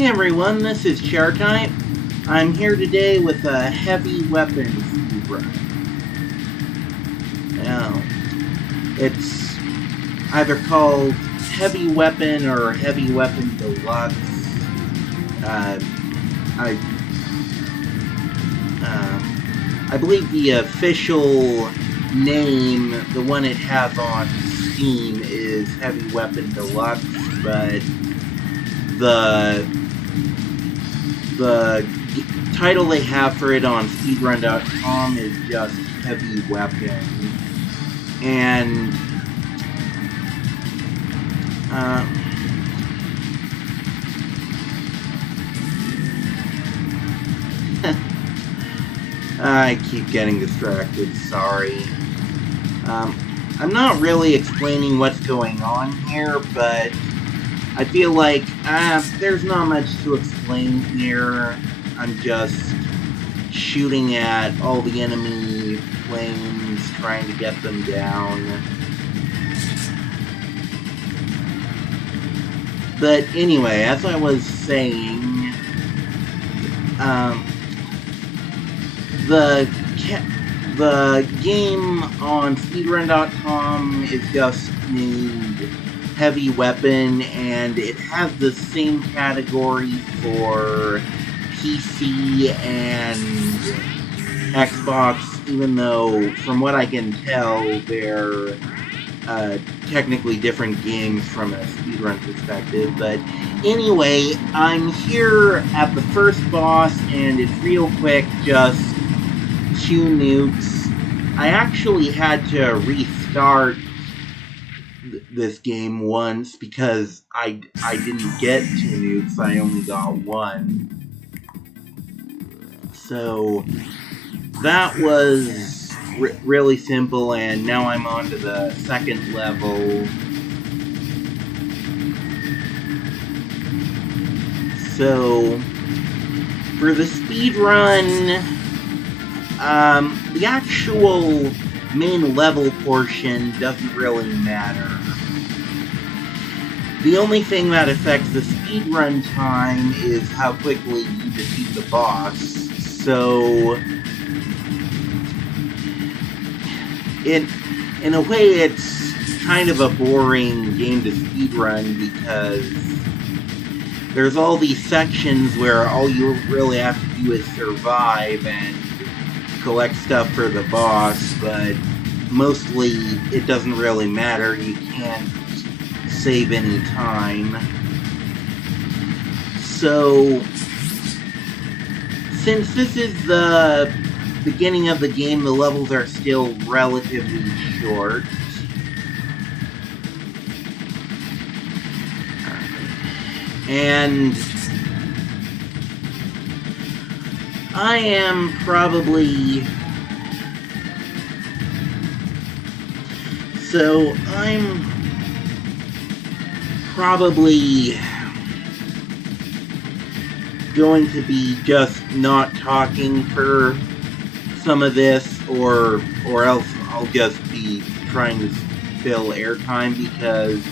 Hey everyone, this is Chairtype. I'm here today with a heavy weapon speedrun. Now, it's either called Heavy Weapon or Heavy Weapon Deluxe. I believe the official name, the one it has on Steam, is Heavy Weapon Deluxe, but the title they have for it on Speedrun.com is just Heavy Weapon. And I keep getting distracted, sorry. I'm not really explaining what's going on here, but I feel like there's not much to explain here. I'm just shooting at all the enemy planes, trying to get them down. But anyway, as I was saying, the game on Speedrun.com is just named Heavy Weapon, and it has the same category for PC and Xbox, even though, from what I can tell, they're technically different games from a speedrun perspective. But anyway, I'm here at the first boss, and it's real quick, just 2 nukes. I actually had to restart this game once because I didn't get 2 nukes, I only got 1. So that was really simple, and now I'm on to the second level. So for the speedrun, the actual main level portion doesn't really matter. The only thing that affects the speedrun time is how quickly you defeat the boss. So, in a way, it's kind of a boring game to speedrun because there's all these sections where all you really have to do is survive and collect stuff for the boss, but mostly it doesn't really matter. You can't save any time. So, since this is the beginning of the game, the levels are still relatively short. And I am probably... So, I'm probably going to be just not talking for some of this, or else I'll just be trying to fill airtime because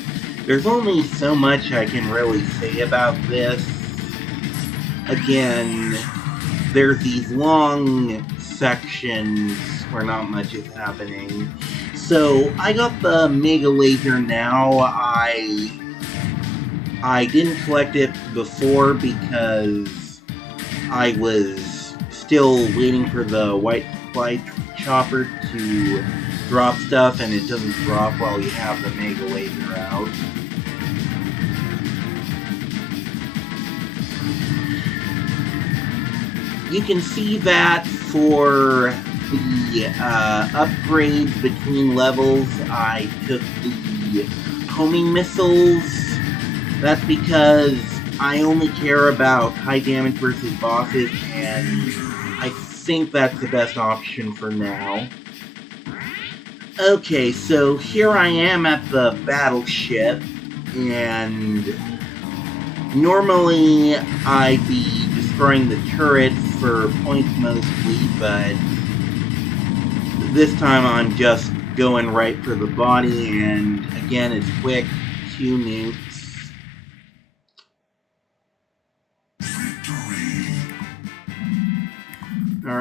there's only so much I can really say about this. Again, there's these long sections where not much is happening. So, I got the Mega Laser now. I didn't collect it before because I was still waiting for the white fly chopper to drop stuff, and it doesn't drop while you have the Mega Laser out. You can see that for the upgrades between levels, I took the homing missiles. That's because I only care about high damage versus bosses, and I think that's the best option for now. Okay, so here I am at the Battleship, and normally I'd be destroying the turrets for points mostly, but this time I'm just going right for the body, and again, it's quick, 2 nukes.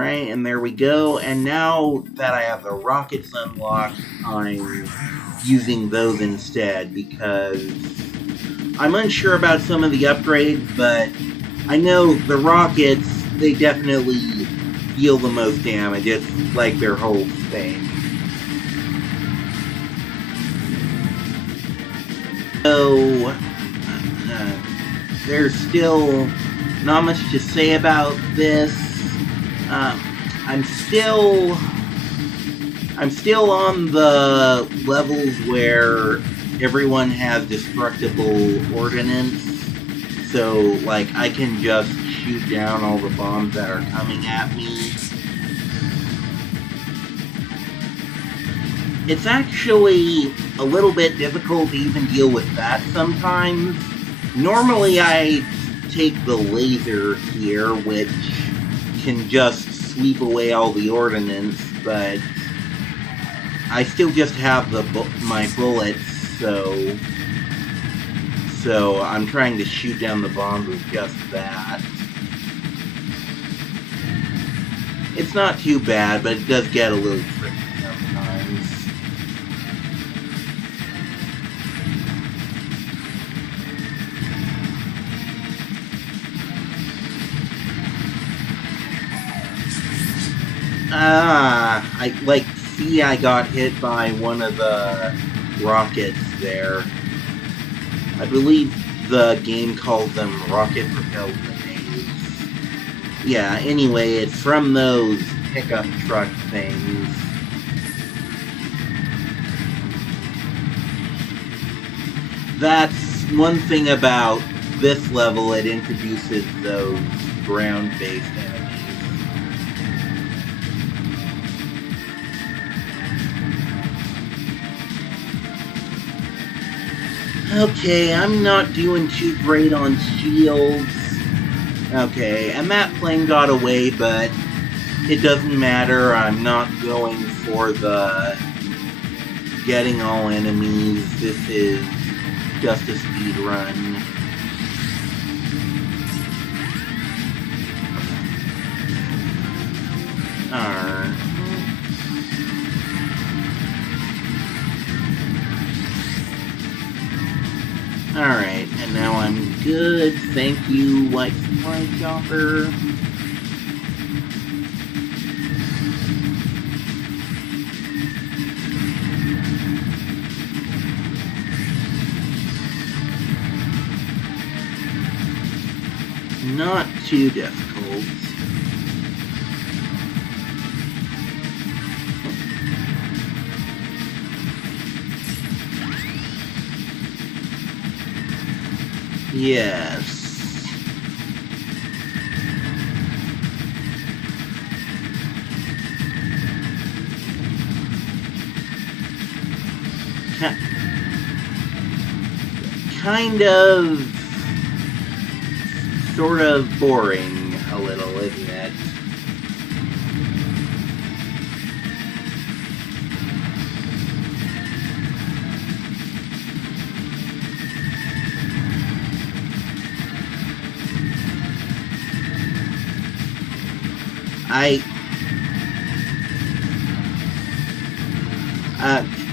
Alright, and there we go. And now that I have the rockets unlocked, I'm using those instead because I'm unsure about some of the upgrades, but I know the rockets, they definitely deal the most damage. It's like their whole thing. So, there's still not much to say about this. I'm still on the levels where everyone has destructible ordnance, so like I can just shoot down all the bombs that are coming at me. It's actually a little bit difficult to even deal with that sometimes. Normally I take the laser here, which can just sweep away all the ordnance, but I still just have my bullets, so I'm trying to shoot down the bombs with just that. It's not too bad, but it does get a little tricky sometimes. I got hit by one of the rockets there. I believe the game calls them rocket-propelled grenades. Yeah, anyway, it's from those pickup truck things. That's one thing about this level, it introduces those ground-based enemies. Okay, I'm not doing too great on shields. Okay, and that plane got away, but it doesn't matter. I'm not going for the getting all enemies. This is just a speed run. Alright. Alright, and now I'm good. Thank you, White Supply Chopper. Not too difficult. Yes. Kind of, sort of boring a little, isn't it?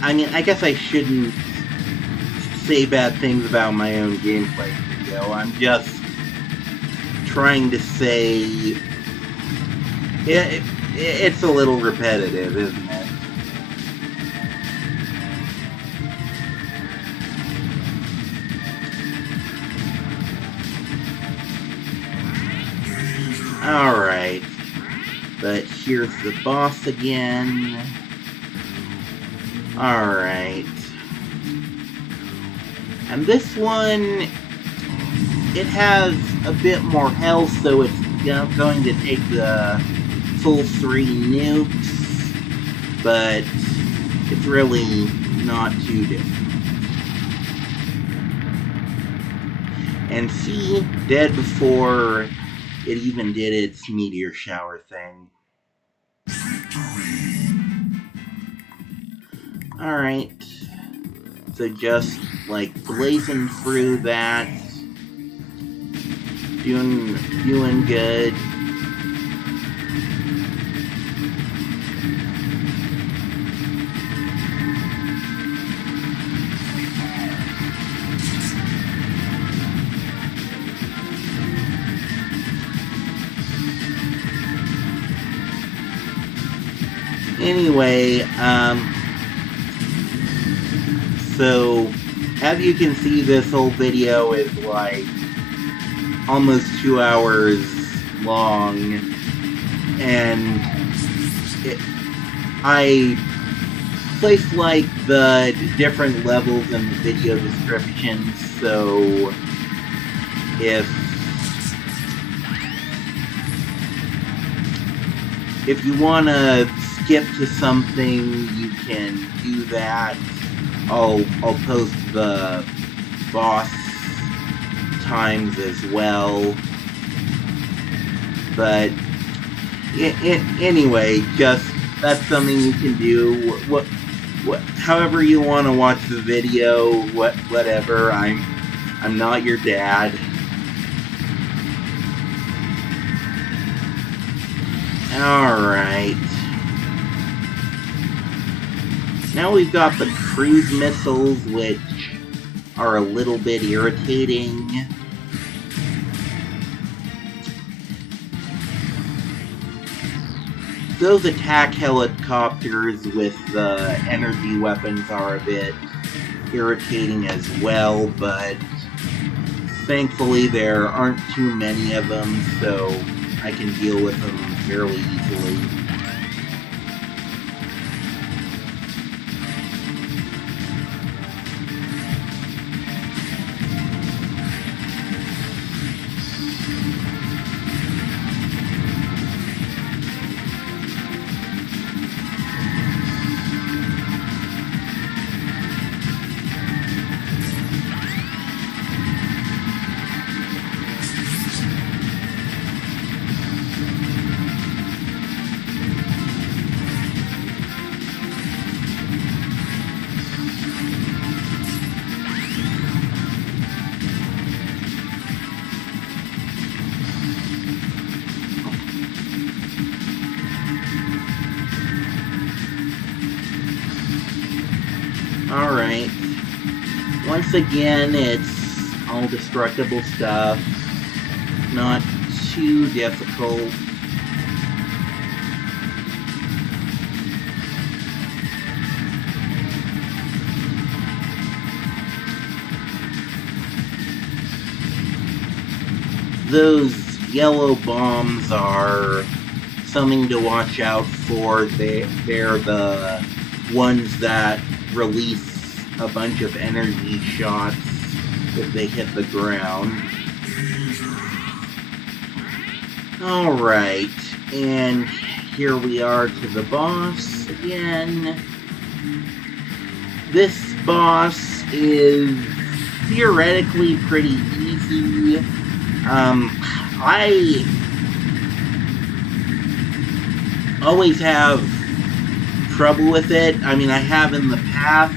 I mean, I guess I shouldn't say bad things about my own gameplay video. I'm just trying to say it's a little repetitive, isn't it? Alright. But here's the boss again. Alright. And this one, it has a bit more health, so it's going to take the full 3 nukes, but it's really not too difficult. And see, dead before it even did its meteor shower thing. Alright. So just, like, blazing through that. Doing good. Anyway, so as you can see, this whole video is like almost 2 hours long, and I placed like the different levels in the video description, so if you want to skip to something, you can do that. I'll post the boss times as well. But anyway, just that's something you can do. However you want to watch the video, whatever. I'm not your dad. Alright. Now we've got the cruise missiles, which are a little bit irritating. Those attack helicopters with the energy weapons are a bit irritating as well, but thankfully there aren't too many of them, so I can deal with them fairly easily. Alright. Once again, it's all destructible stuff. Not too difficult. Those yellow bombs are something to watch out for. They're the ones that release a bunch of energy shots if they hit the ground. Alright, and here we are to the boss again. This boss is theoretically pretty easy. I always have trouble with it. I mean, I have in the past,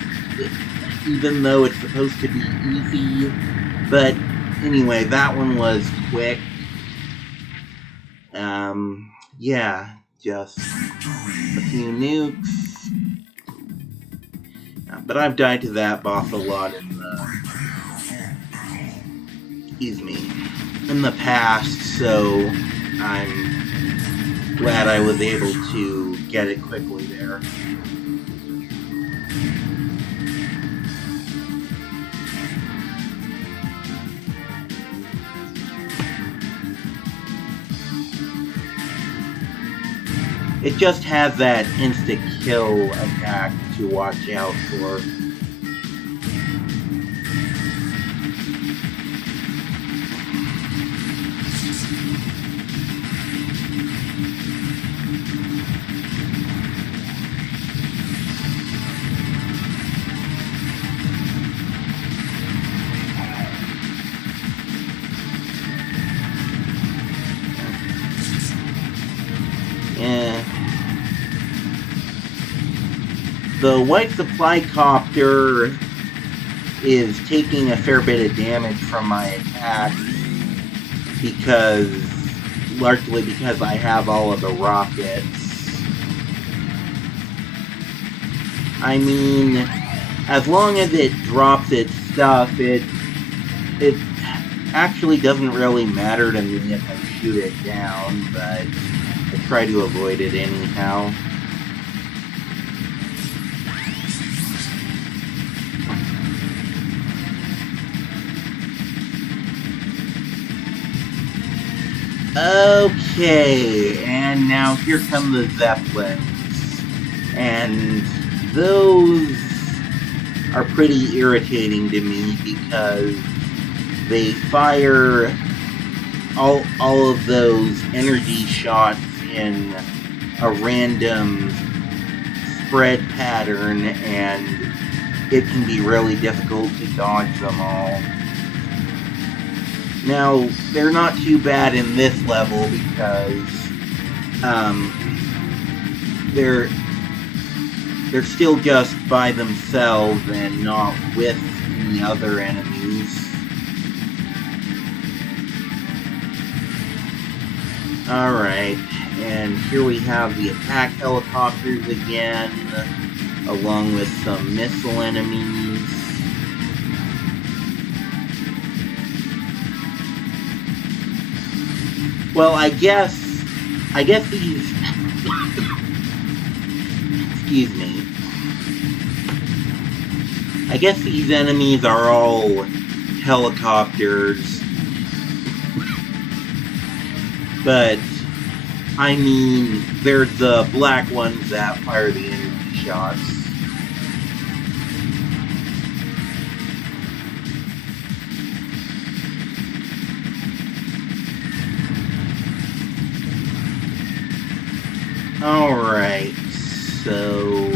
even though it's supposed to be easy. But anyway, that one was quick. Yeah, just a few nukes. But I've died to that boss a lot in the past, so I'm glad I was able to get it quickly there. It just has that insta-kill attack to watch out for. The white supply copter is taking a fair bit of damage from my attack largely because I have all of the rockets. I mean, as long as it drops its stuff, it actually doesn't really matter to me if I shoot it down, but I try to avoid it anyhow. Okay, and now here come the Zeppelins. And those are pretty irritating to me because they fire all of those energy shots in a random spread pattern, and it can be really difficult to dodge them all. Now, they're not too bad in this level because they're still just by themselves and not with any other enemies. Alright, and here we have the attack helicopters again, along with some missile enemies. Well, I guess these excuse me. I guess these enemies are all helicopters. But I mean, they're the black ones that fire the energy shots. Alright, so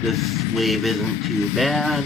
this wave isn't too bad.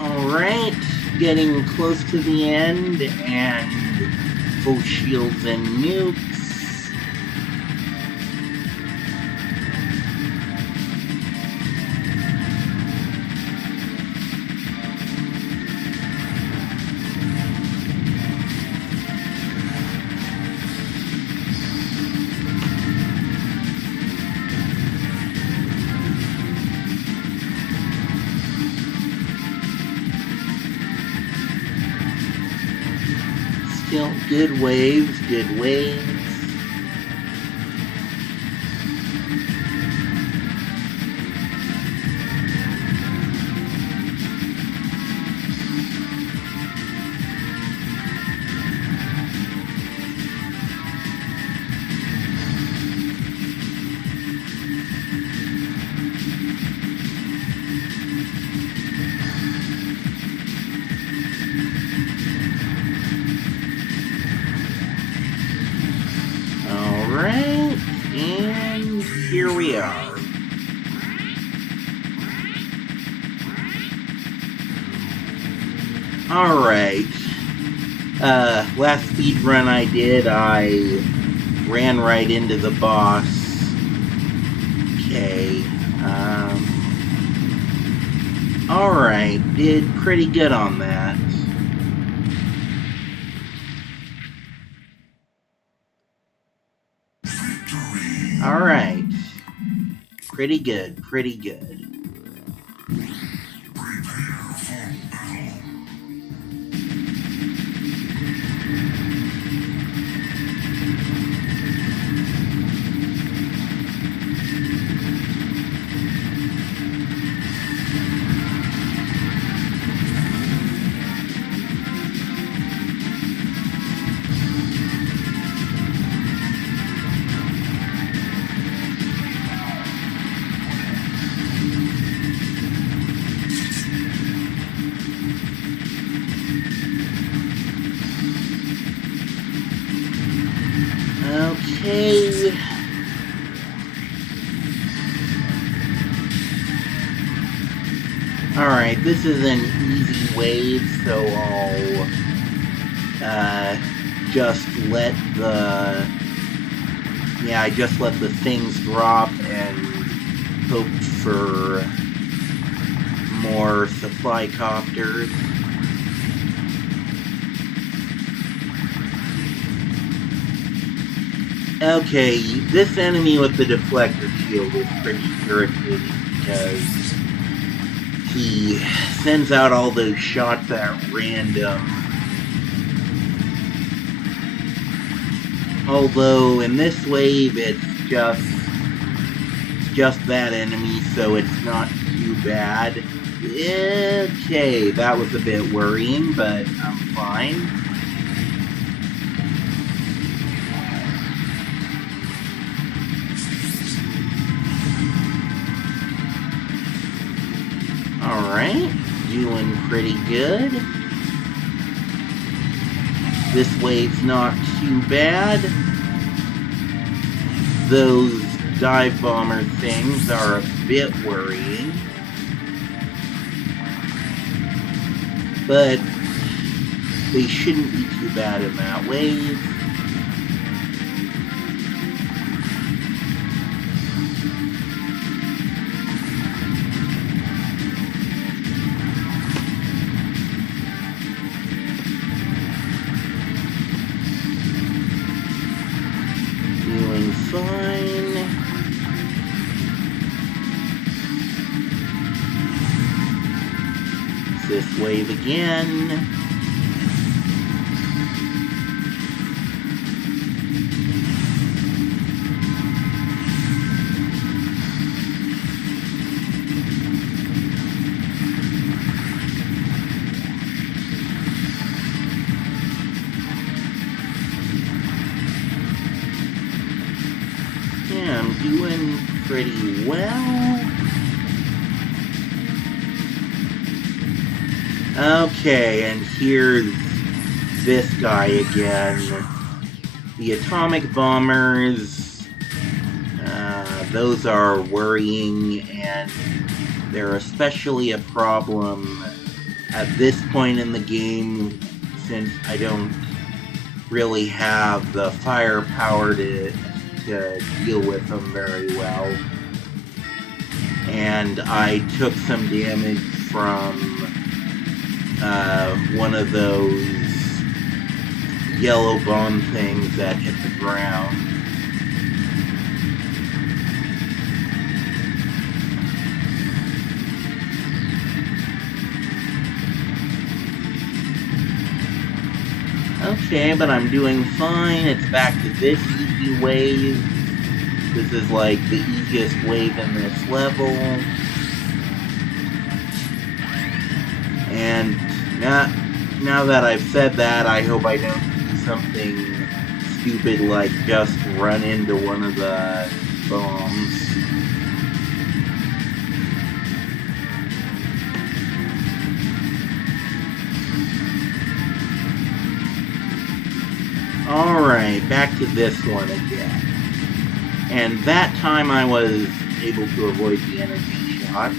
Alright, getting close to the end, and full shields and nukes. Still good waves, good waves. Alright, and here we are. Alright, last speed run I did, I ran right into the boss. Okay, alright, did pretty good on that. Alright. Pretty good, pretty good. Okay. Alright, this is an easy wave, so I'll just let the things drop and hope for more supply copters. Okay, this enemy with the deflector shield is pretty irritating because he sends out all those shots at random. Although in this wave it's just that enemy, so it's not too bad. Okay, that was a bit worrying, but I'm fine. Alright, doing pretty good. This wave's not too bad. Those dive bomber things are a bit worrying. But they shouldn't be too bad in that wave. Doing fine. This wave again. Yeah, I'm doing pretty well. Okay, and here's this guy again. The atomic bombers, those are worrying, and they're especially a problem at this point in the game, since I don't really have the firepower to deal with them very well. And I took some damage from one of those yellow bomb things that hit the ground. Okay, but I'm doing fine. It's back to this easy wave. This is like the easiest wave in this level. And now that I've said that, I hope I don't do something stupid like just run into one of the bombs. Alright, back to this one again. And that time I was able to avoid the energy shots.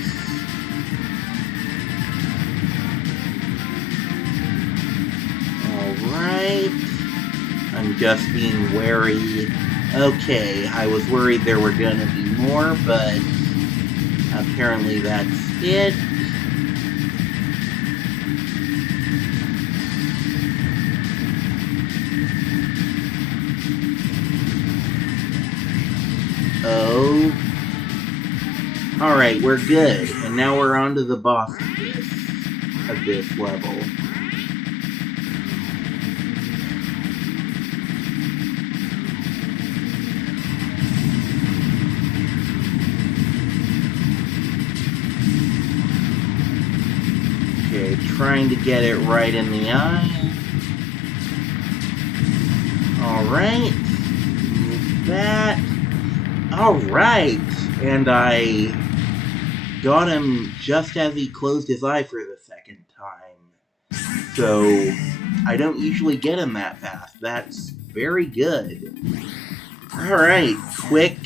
Alright. I'm just being wary. Okay, I was worried there were gonna be more, but apparently that's it. Oh. Alright, we're good. And now we're on to the boss of this level. Okay, trying to get it right in the eye. Alright. Move that. Alright! And I got him just as he closed his eye for the second time. So, I don't usually get him that fast. That's very good. Alright, quick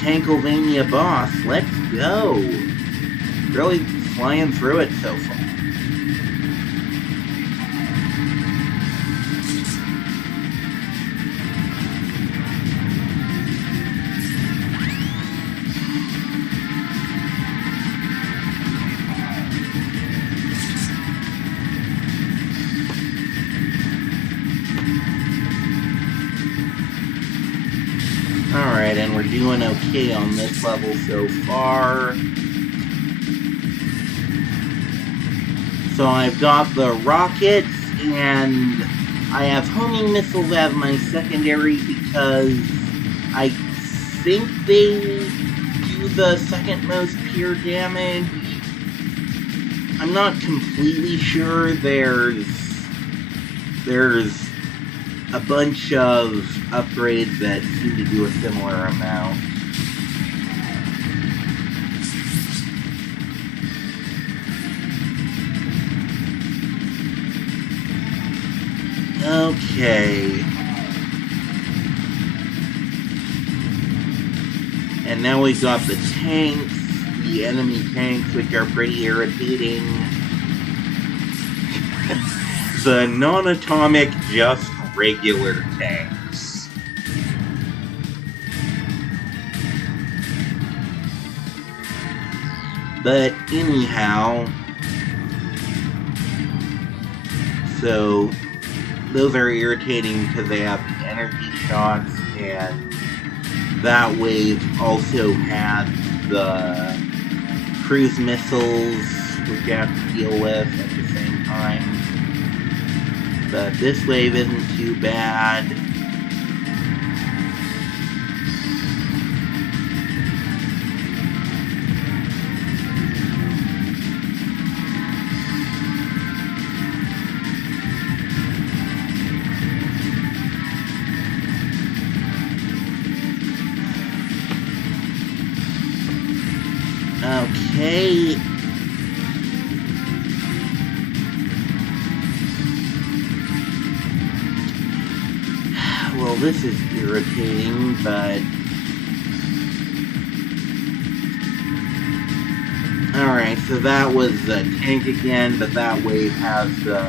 Tanklylvania boss. Let's go! Really flying through it so far. Alright, and we're doing okay on this level so far. So I've got the rockets, and I have homing missiles as my secondary because I think they do the second most pure damage. I'm not completely sure. There's a bunch of upgrades that seem to do a similar amount. Okay. And now we've got the tanks, the enemy tanks, which are pretty irritating. The non-atomic, just regular tanks. But anyhow, so those are irritating because they have the energy shots, and that wave also had the cruise missiles, which you have to deal with at the same time. But this wave isn't too bad. Okay. Well, this is irritating, but... Alright, so that was the tank again, but that wave has the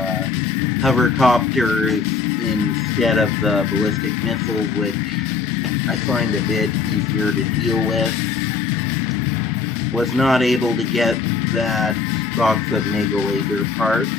hovercopters instead of the ballistic missiles, which I find a bit easier to deal with. Was not able to get that box of Mega Laser parts.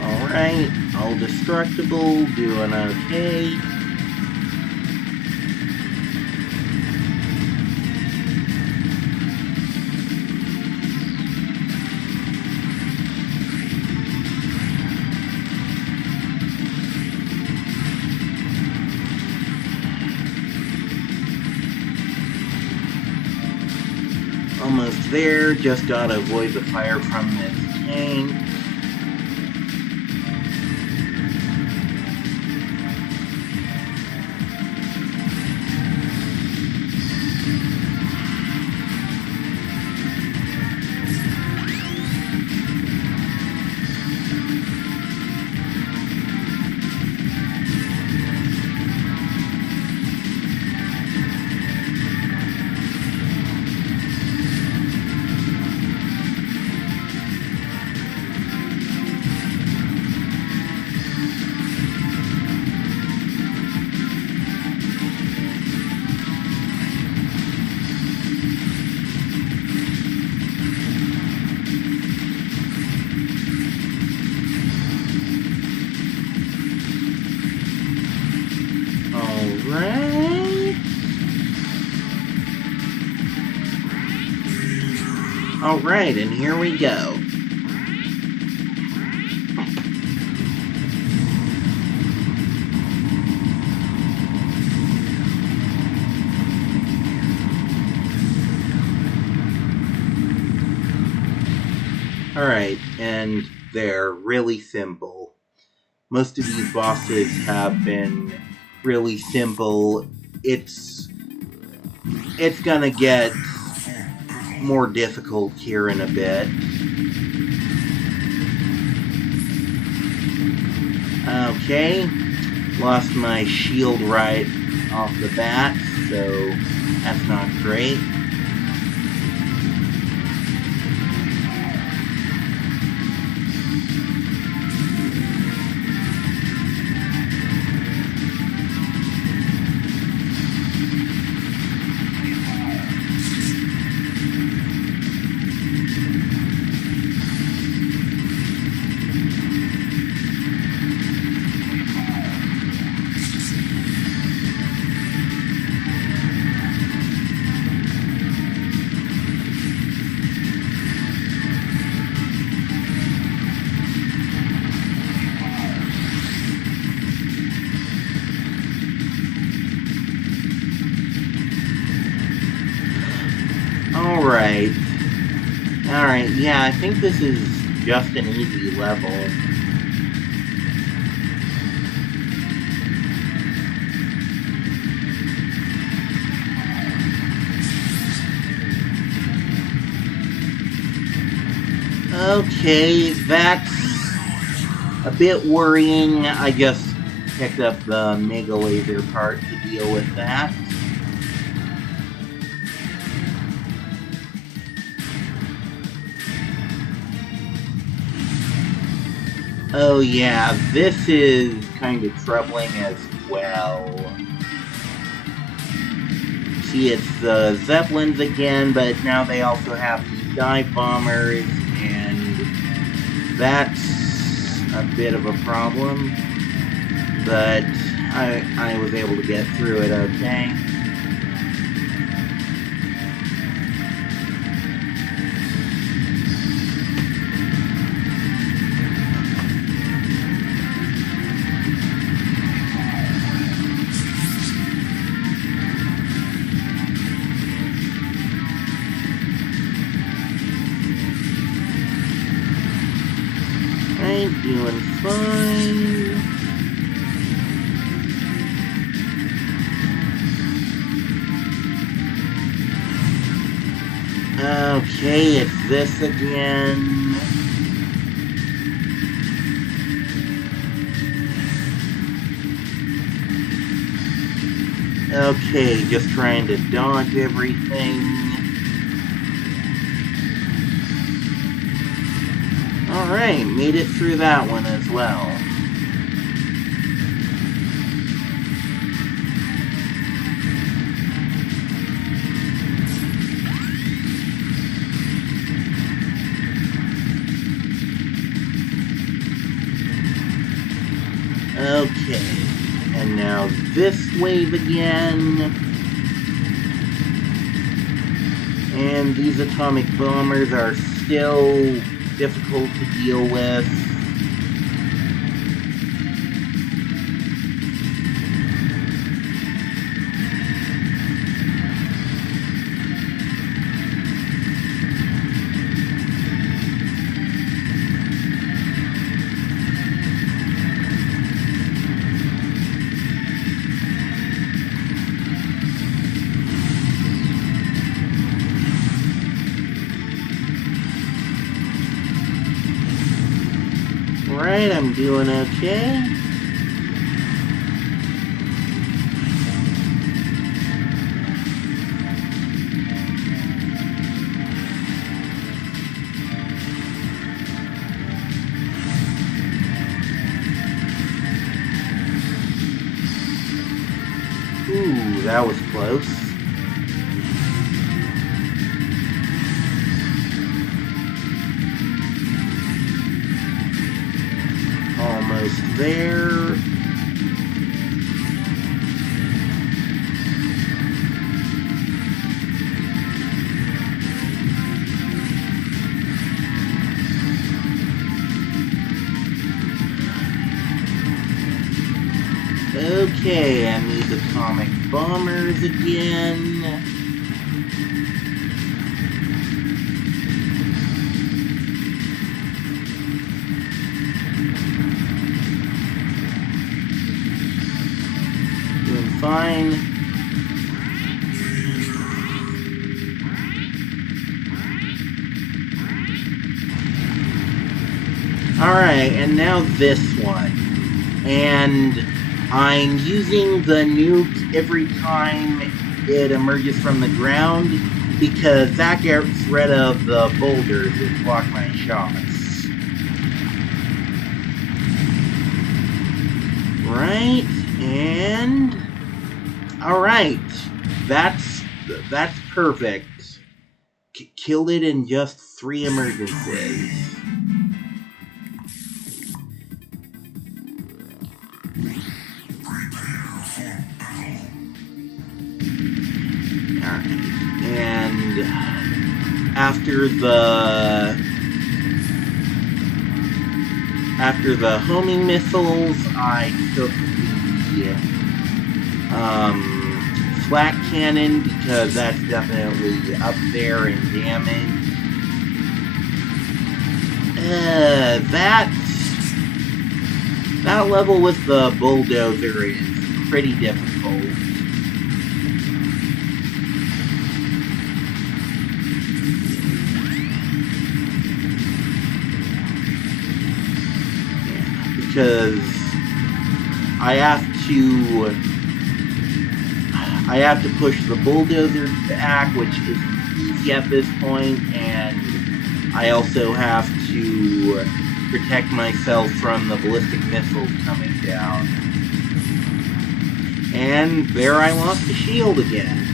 Alright, all destructible, doing okay. Almost there, just gotta avoid the fire from this tank. Alright, and here we go. Alright, and they're really simple. Most of these bosses have been really simple. It's gonna get more difficult here in a bit. Okay, lost my shield right off the bat, so that's not great. Alright, yeah, I think this is just an easy level. Okay, that's a bit worrying. I just picked up the Mega Laser part to deal with that. Oh yeah, this is kind of troubling as well. See, it's the Zeppelins again, but now they also have the dive bombers, and that's a bit of a problem. But I was able to get through it okay. I'm doing fine. Okay, it's this again. Okay, just trying to dodge everything. Alright, made it through that one as well. Okay, and now this wave again. And these atomic bombers are still difficult to deal with. Alright, I'm doing okay. Ooh, that was close. Almost there. Okay, and these atomic bombers again. Fine. Alright, and now this one. And I'm using the nuke every time it emerges from the ground because that gets rid of the boulders that block my shots. Right, and alright, that's perfect. Killed it in just 3 emergencies. Alright, and after the homing missiles, I took the flak cannon because that's definitely up there in damage. That level with the bulldozer is pretty difficult. Because I have to push the bulldozer back, which isn't easy at this point, and I also have to protect myself from the ballistic missiles coming down. And there I lost the shield again.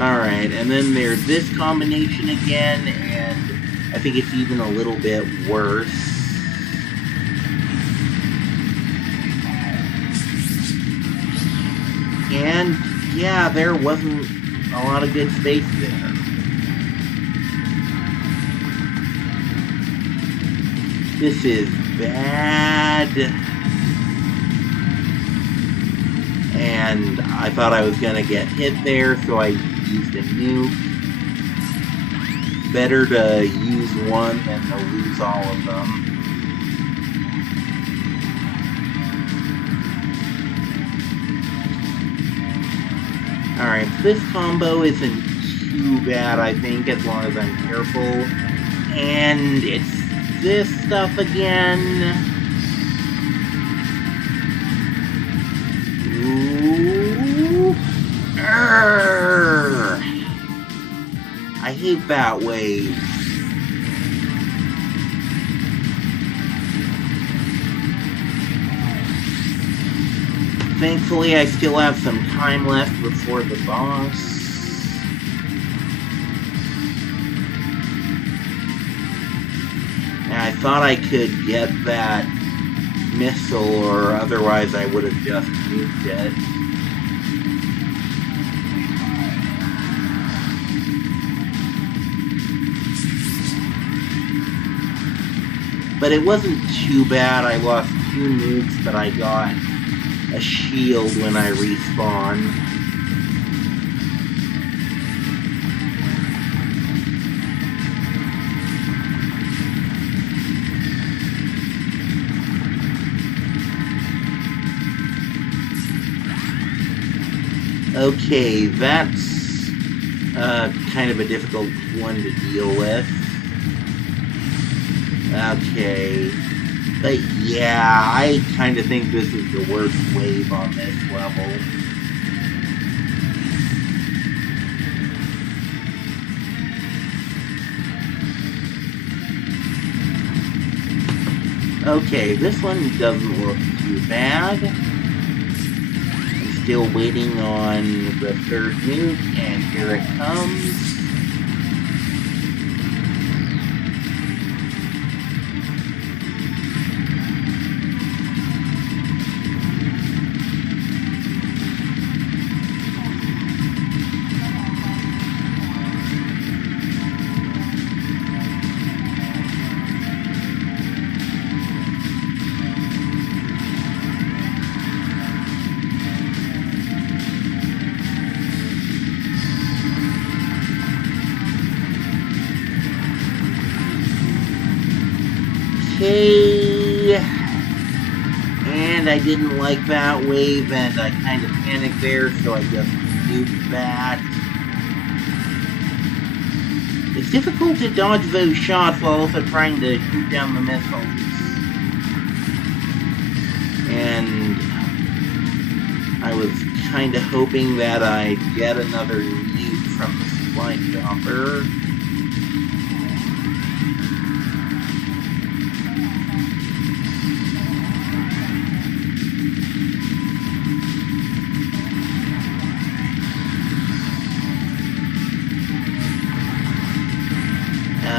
Alright, and then there's this combination again, and I think it's even a little bit worse. And, yeah, there wasn't a lot of good space there. This is bad. And I thought I was gonna get hit there, so I used a nuke. Better to use one than to lose all of them. Alright, this combo isn't too bad, I think, as long as I'm careful. And it's this stuff again. Ooh. Arrgh. I hate that wave. Thankfully, I still have some time left before the boss. And I thought I could get that missile, or otherwise I would have just nuked it. But it wasn't too bad. I lost 2 nukes, but I got a shield when I respawn. Okay, that's kind of a difficult one to deal with. Okay. But yeah, I kind of think this is the worst wave on this level. Okay, this one doesn't look too bad. I'm still waiting on the 3rd nuke, and here it comes. Okay, and I didn't like that wave, and I kind of panicked there, so I just nuked that. It's difficult to dodge those shots while also trying to shoot down the missiles. And I was kind of hoping that I'd get another nuke from the supply chopper.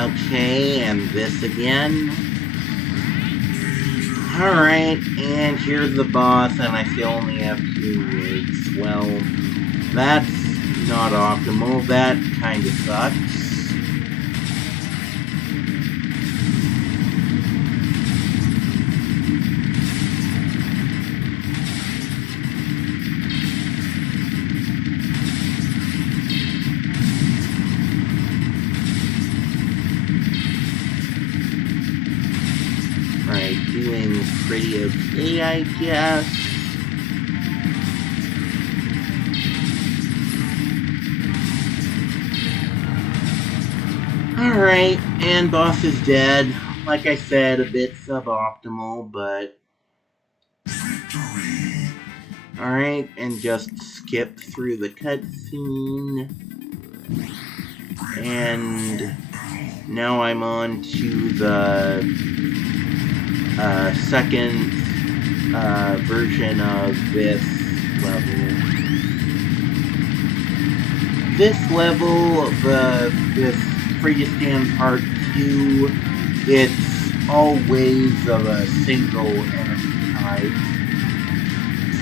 Okay, and this again. Alright, and here's the boss, and I still only have 2 nukes. Well, that's not optimal. That kind of sucks. Doing pretty okay, I guess. Alright, and boss is dead. Like I said, a bit suboptimal, but... Alright, and just skip through the cutscene. And now I'm on to the second version of this level. This level, this Frigistan Part 2, it's all waves of a single enemy type.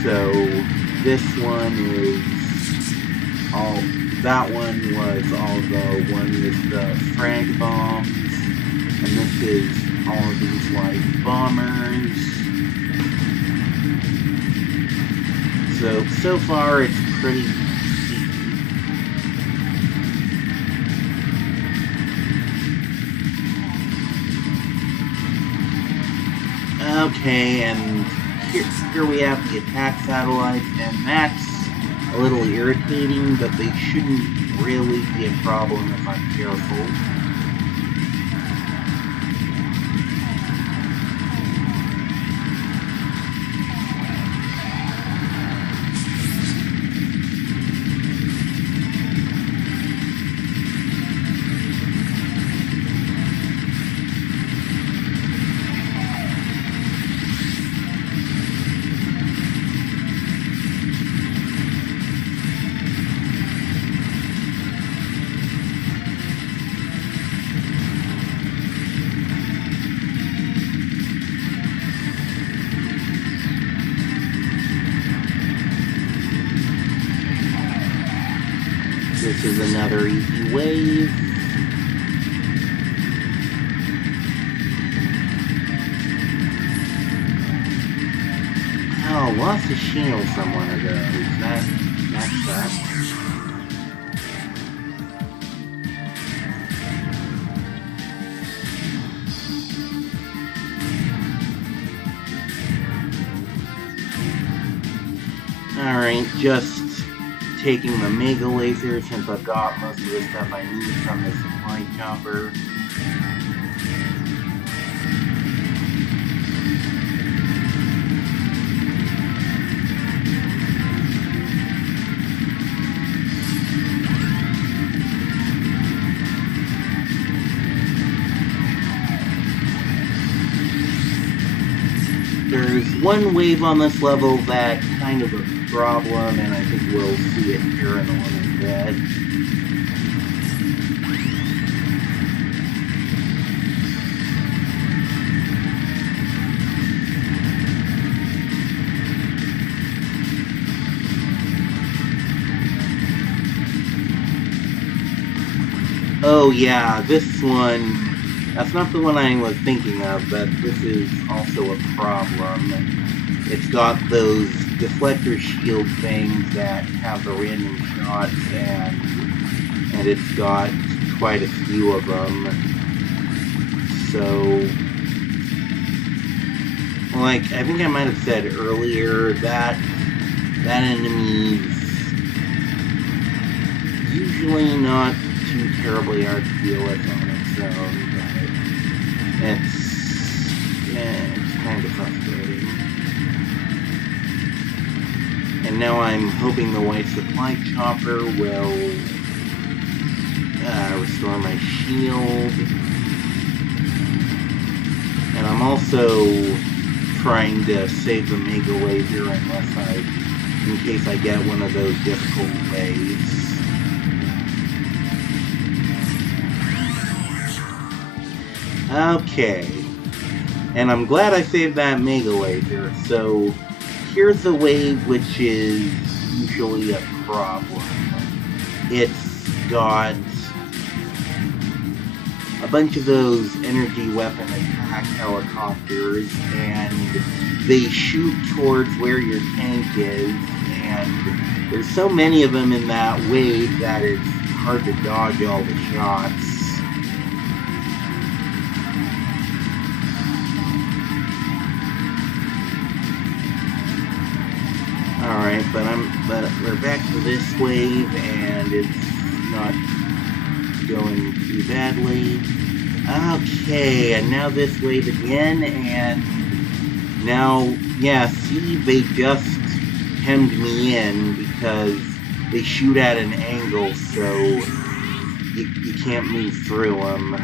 So this one is all, that one was all the one with the frag bombs, and this is all of these light bombers. So far it's pretty easy. Okay, and here we have the attack satellites, and that's a little irritating, but they shouldn't really be a problem if I'm careful. This is another easy wave. Oh, lost a shield from one of those. That sucks. Alright, just taking the Mega Laser since I've got most of the stuff I need from the supply chopper. There's one wave on this level that kind of a problem, and I think we'll see it here in a little bit. Oh yeah, this one, that's not the one I was thinking of, but this is also a problem. It's got those deflector shield things that have the random shots, and it's got quite a few of them. So, like, I think I might have said earlier that enemy's usually not too too terribly hard to deal with on its own, but it's kind of frustrating. And now I'm hoping the white supply chopper will restore my shield. And I'm also trying to save the Mega Laser in case I get one of those difficult waves. Okay. And I'm glad I saved that Mega Laser. So here's a wave which is usually a problem. It's got a bunch of those energy weapon attack helicopters, and they shoot towards where your tank is, and there's so many of them in that wave that it's hard to dodge all the shots. Alright, but we're back to this wave, and it's not going too badly. Okay, and now this wave again, and now, yeah, see, they just hemmed me in because they shoot at an angle, so you can't move through them.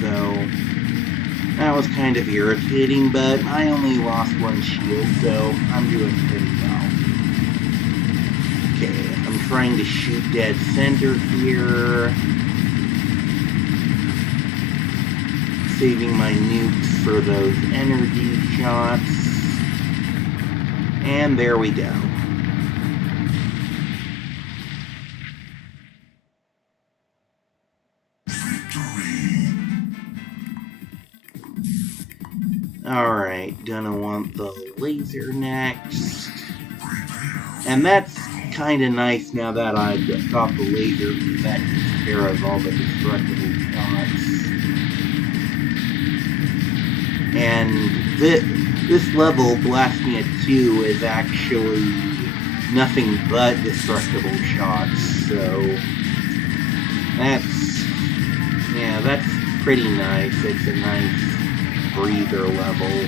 So that was kind of irritating, but I only lost one shield, so I'm doing pretty well. Okay, I'm trying to shoot dead center here. Saving my nukes for those energy shots. And there we go. Alright, gonna want the laser next. And that's kind of nice now that I've got the laser, because that takes care of all the destructible shots. And this level, Blastnya 2, is actually nothing but destructible shots, so that's pretty nice. It's a nice breather level.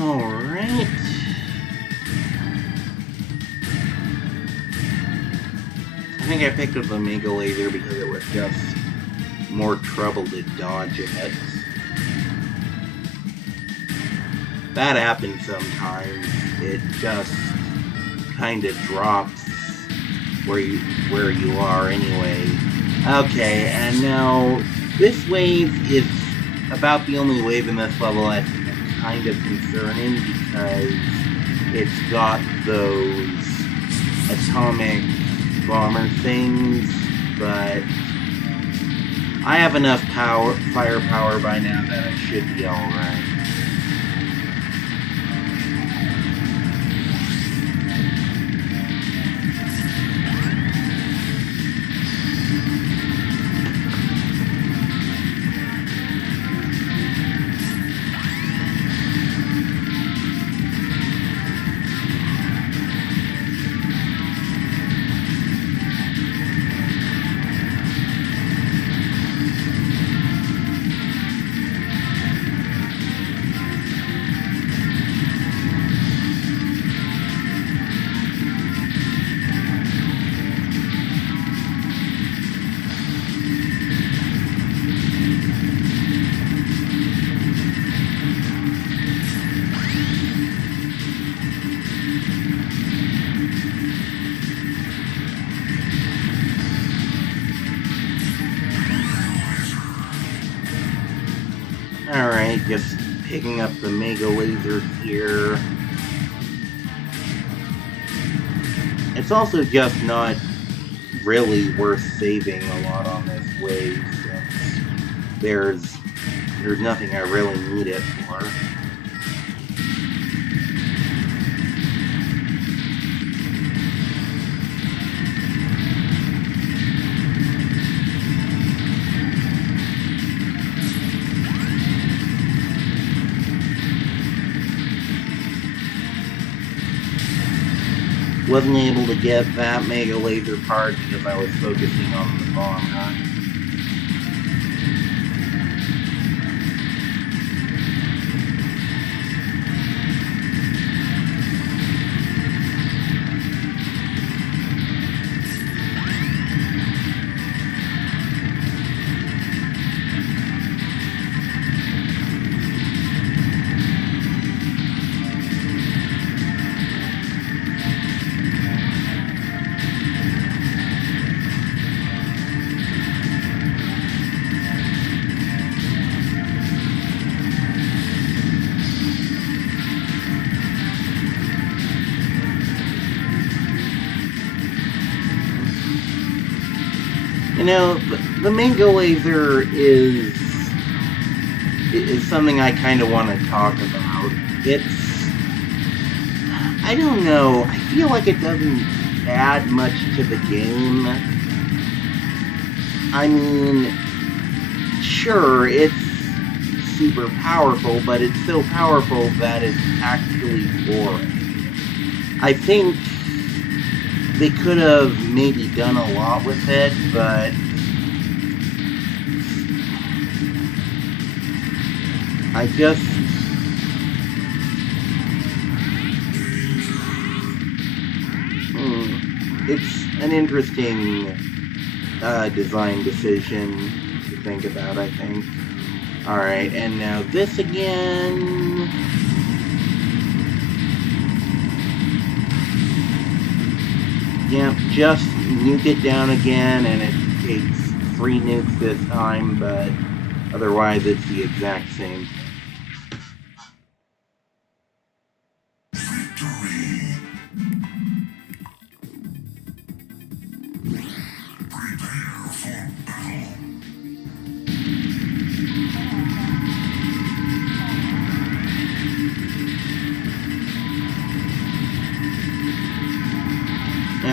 Alright. I think I picked up the Mega Laser because it was just more trouble to dodge it. That happens sometimes. It just kind of drops where you are anyway. Okay, and now this wave is about the only wave in this level that's kind of concerning because it's got those atomic bomber things, but I have enough firepower by now that I should be alright. Alright, just picking up the Mega Laser here. It's also just not really worth saving a lot on this wave, since there's nothing I really need it for. Wasn't able to get that Mega Laser part because I was focusing on the bomber. You know, the Mega Laser is something I kind of want to talk about. I don't know, I feel like it doesn't add much to the game. I mean, sure, it's super powerful, but it's so powerful that it's actually boring. I think they could have maybe done a lot with it, but I just... it's an interesting design decision to think about, I think. Alright, and now this again... Yep, just nuke it down again, and it takes 3 nukes this time, but otherwise it's the exact same thing.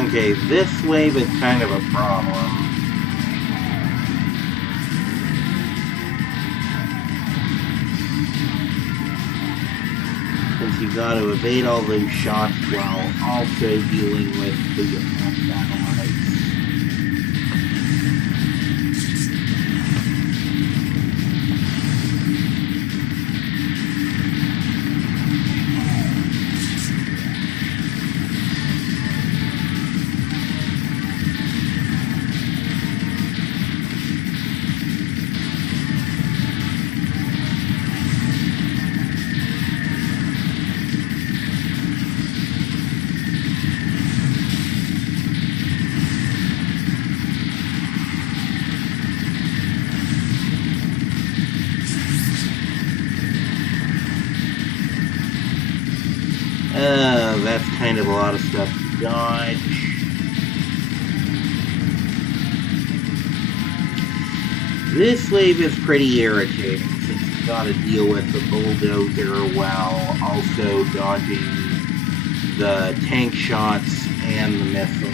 Okay, this wave is kind of a problem. Since you've got to evade all those shots while also dealing with the attack satellites. That's kind of a lot of stuff to dodge. This wave is pretty irritating since you've got to deal with the bulldozer while also dodging the tank shots and the missiles.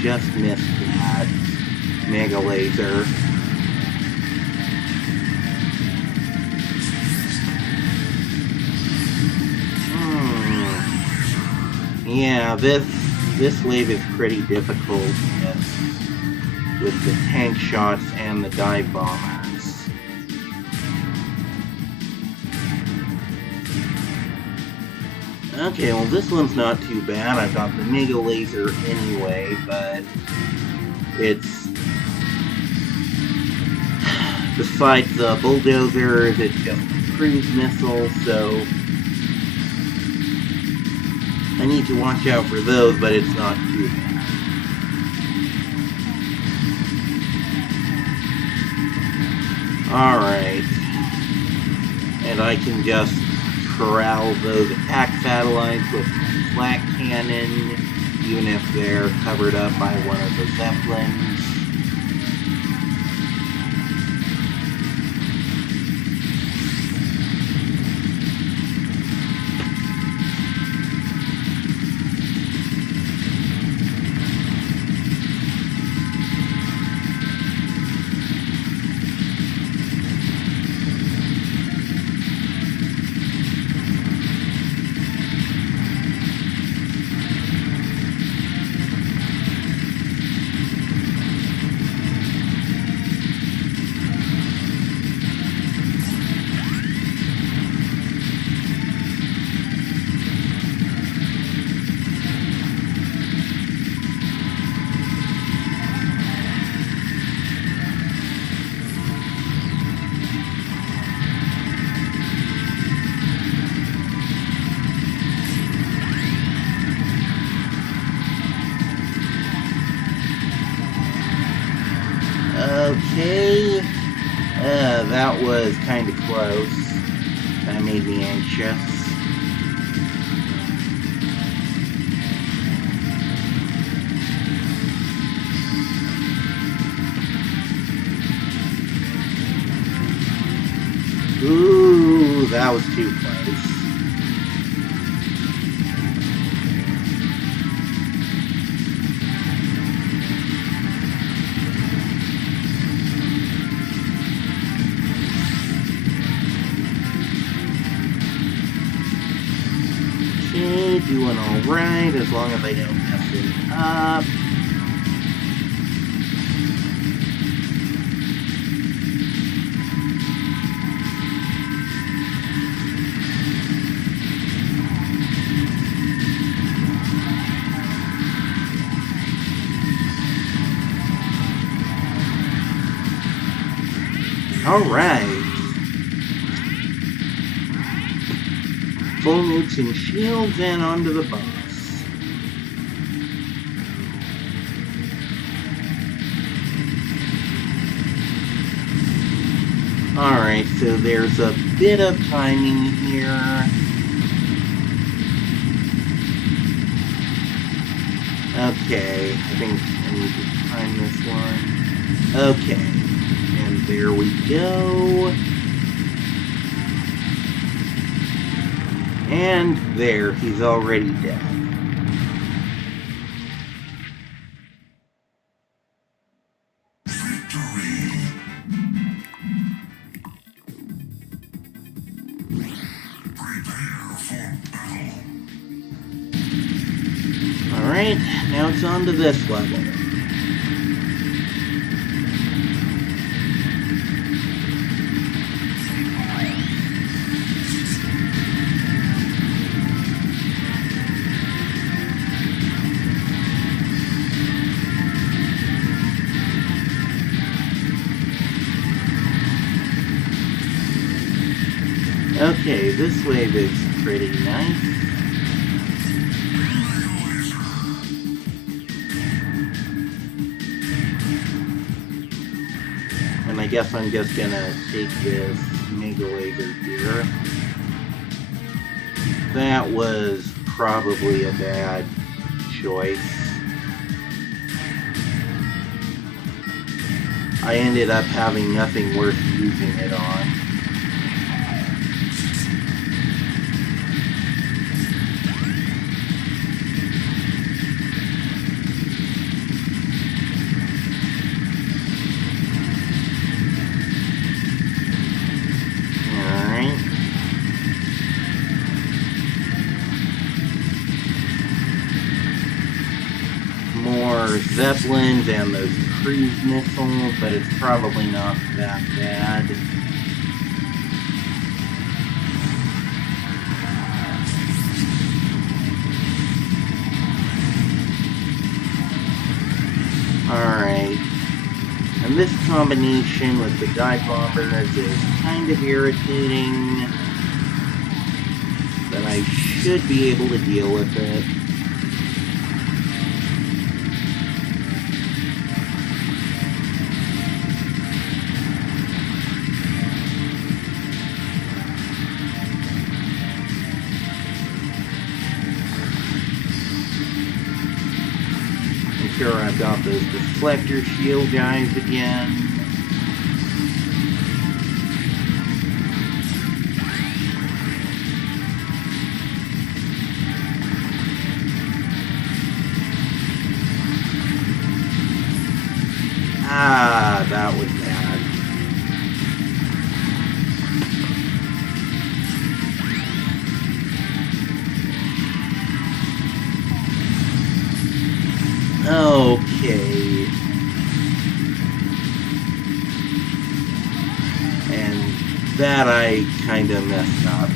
Just missed that Mega Laser. Yeah, this wave is pretty difficult with the tank shots and the dive bombers. Okay, well this one's not too bad. I've got the Mega Laser anyway, but it's... Besides the bulldozers, it's just cruise missiles, so... I need to watch out for those, but it's not too bad. Alright. And I can just corral those attack satellites with flak cannon, even if they're covered up by one of the Zeppelins. Okay, that was kind of close. That made me anxious. Ooh, that was too close. Doing alright, as long as I don't mess it up. Alright. Full nukes and shields and onto the bus. Alright, so there's a bit of timing here. Okay, I think I need to time this one. Okay, and there we go. And there, he's already dead. Victory. Prepare for battle. Alright, now it's on to this level. Okay, this wave is pretty nice. And I guess I'm just gonna take this Mega Laser here. That was probably a bad choice. I ended up having nothing worth using it on. Zeppelins and those cruise missiles, but it's probably not that bad. Alright. And this combination with the dive bombers is kind of irritating, but I should be able to deal with it. Sure, I've got those deflector shield guys again. Ah, that was bad. Okay. And that I kind of messed up.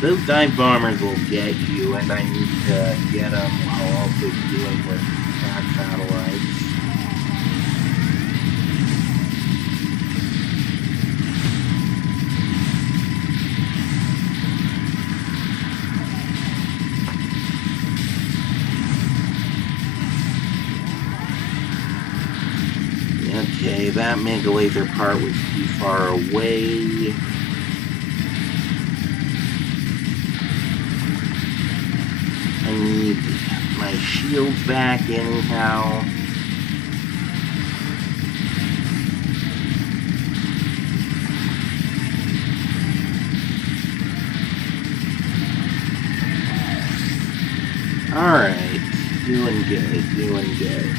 Those dive bombers will get you, and I need to get them while also dealing with attack satellites. Okay, that mega laser part was too far away. I need my shields back anyhow. Alright, doing good, doing good.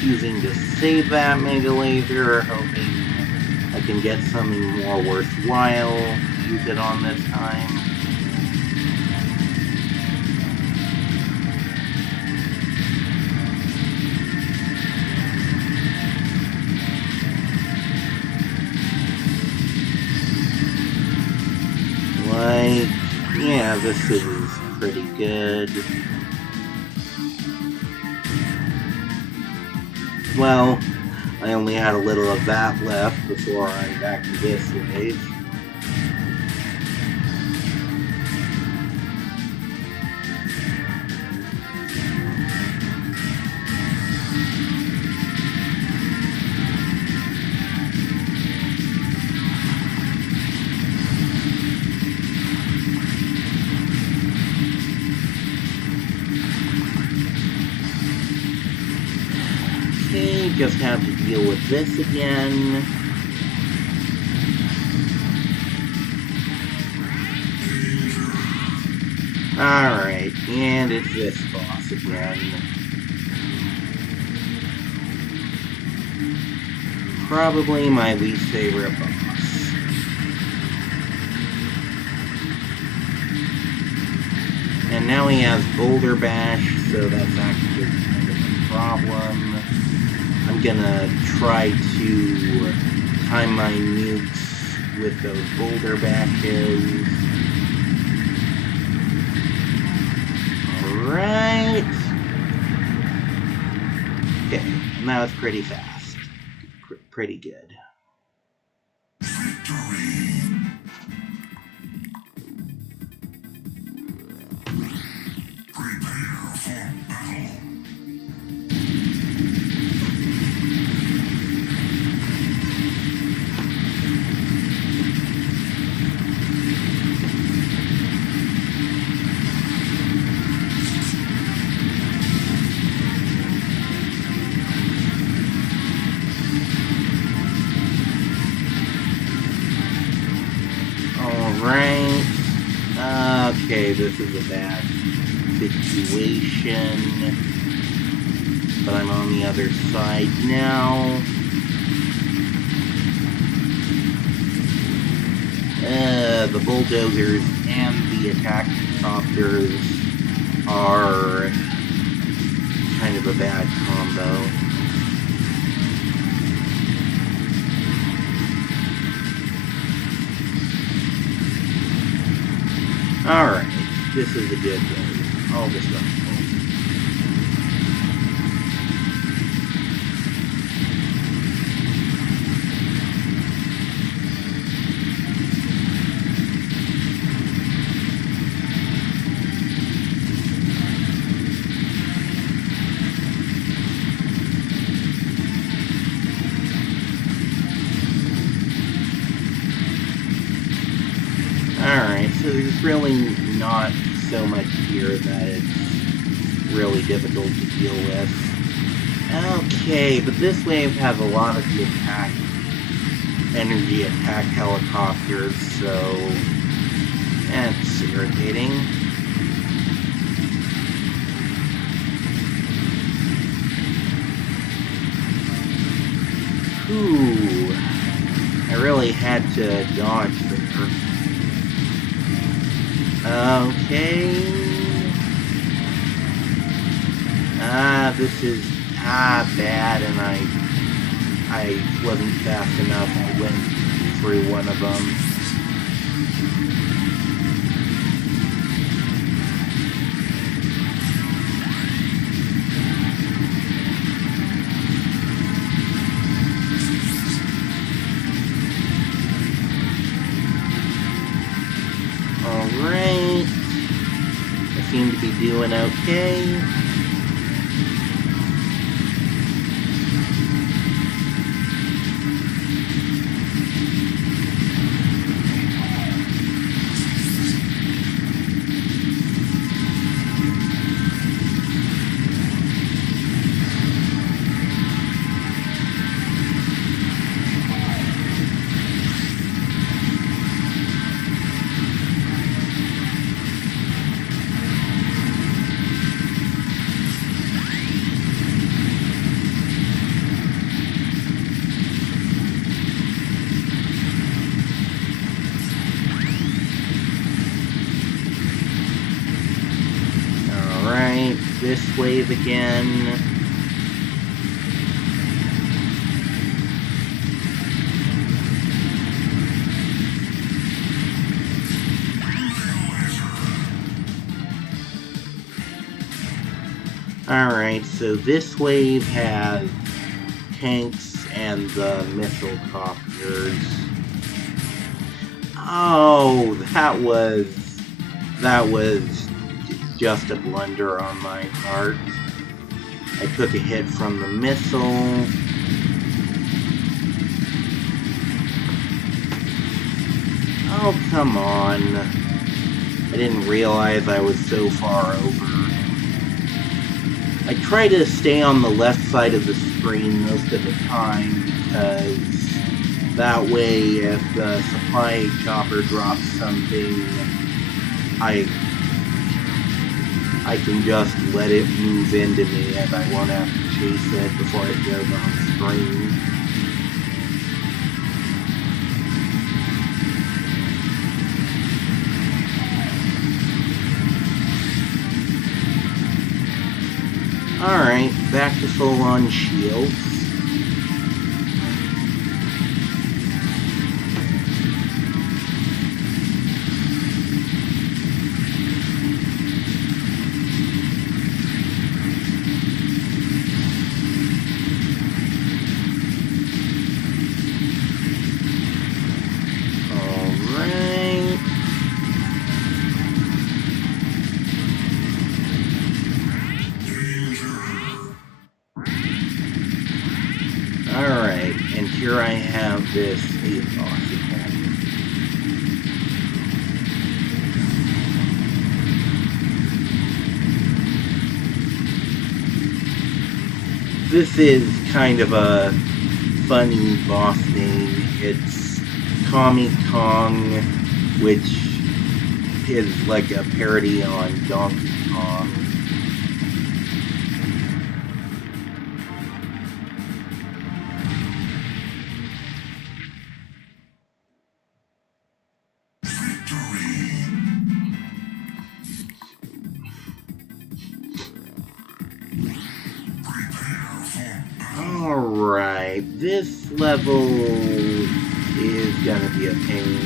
Choosing to save that mega laser, hoping I can get something more worthwhile to use it on this time. Like, yeah, this is pretty good. Well, I only had a little of that left before I'm back to this wave. Just have to deal with this again. Alright, and it's this boss again. Probably my least favorite boss. And now he has Boulder Bash, so that's actually kind of a problem. I'm gonna try to time my nukes with those boulder bashes. Alright. Okay, and that was pretty fast. Pretty good. Okay, this is a bad situation, but I'm on the other side now. The bulldozers and the attack copters are kind of a bad combo. Alright, this is a good day. All destructible. Alright, so there's really not so much here that it's really difficult to deal with. Okay, but this wave has a lot of the energy attack helicopters, so that's irritating. Ooh, I really had to dodge there. Okay. This is bad, and I wasn't fast enough. I went through one of them. Alright. I seem to be doing okay. This wave again. Alright, so this wave has tanks and the missile copters. Oh, that was just a blunder on my part. I took a hit from the missile. Oh, come on. I didn't realize I was so far over. I try to stay on the left side of the screen most of the time, because that way if the supply chopper drops something, I can just let it move into me and I won't have to chase it before it goes on screen. Alright, back to full-on shields. Here I have this Eyebot again. This is kind of a funny boss name. It's Kommie Kong, which is like a parody on Donkey Kong. Alright, this level is gonna be a pain.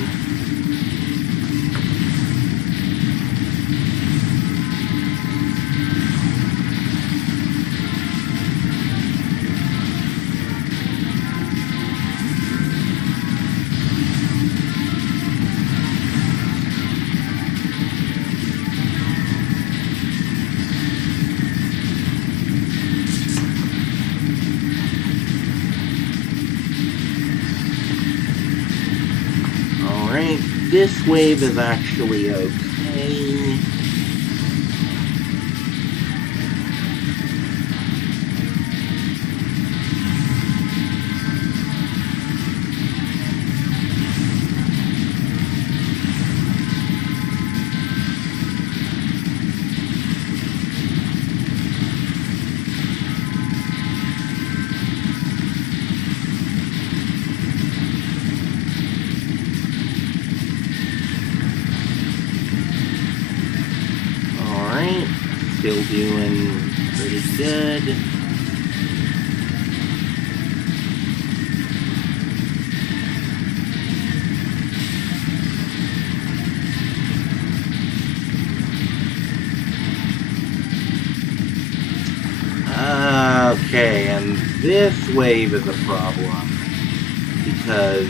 Alright, this wave is actually okay. Still doing pretty good. Okay, and this wave is a problem because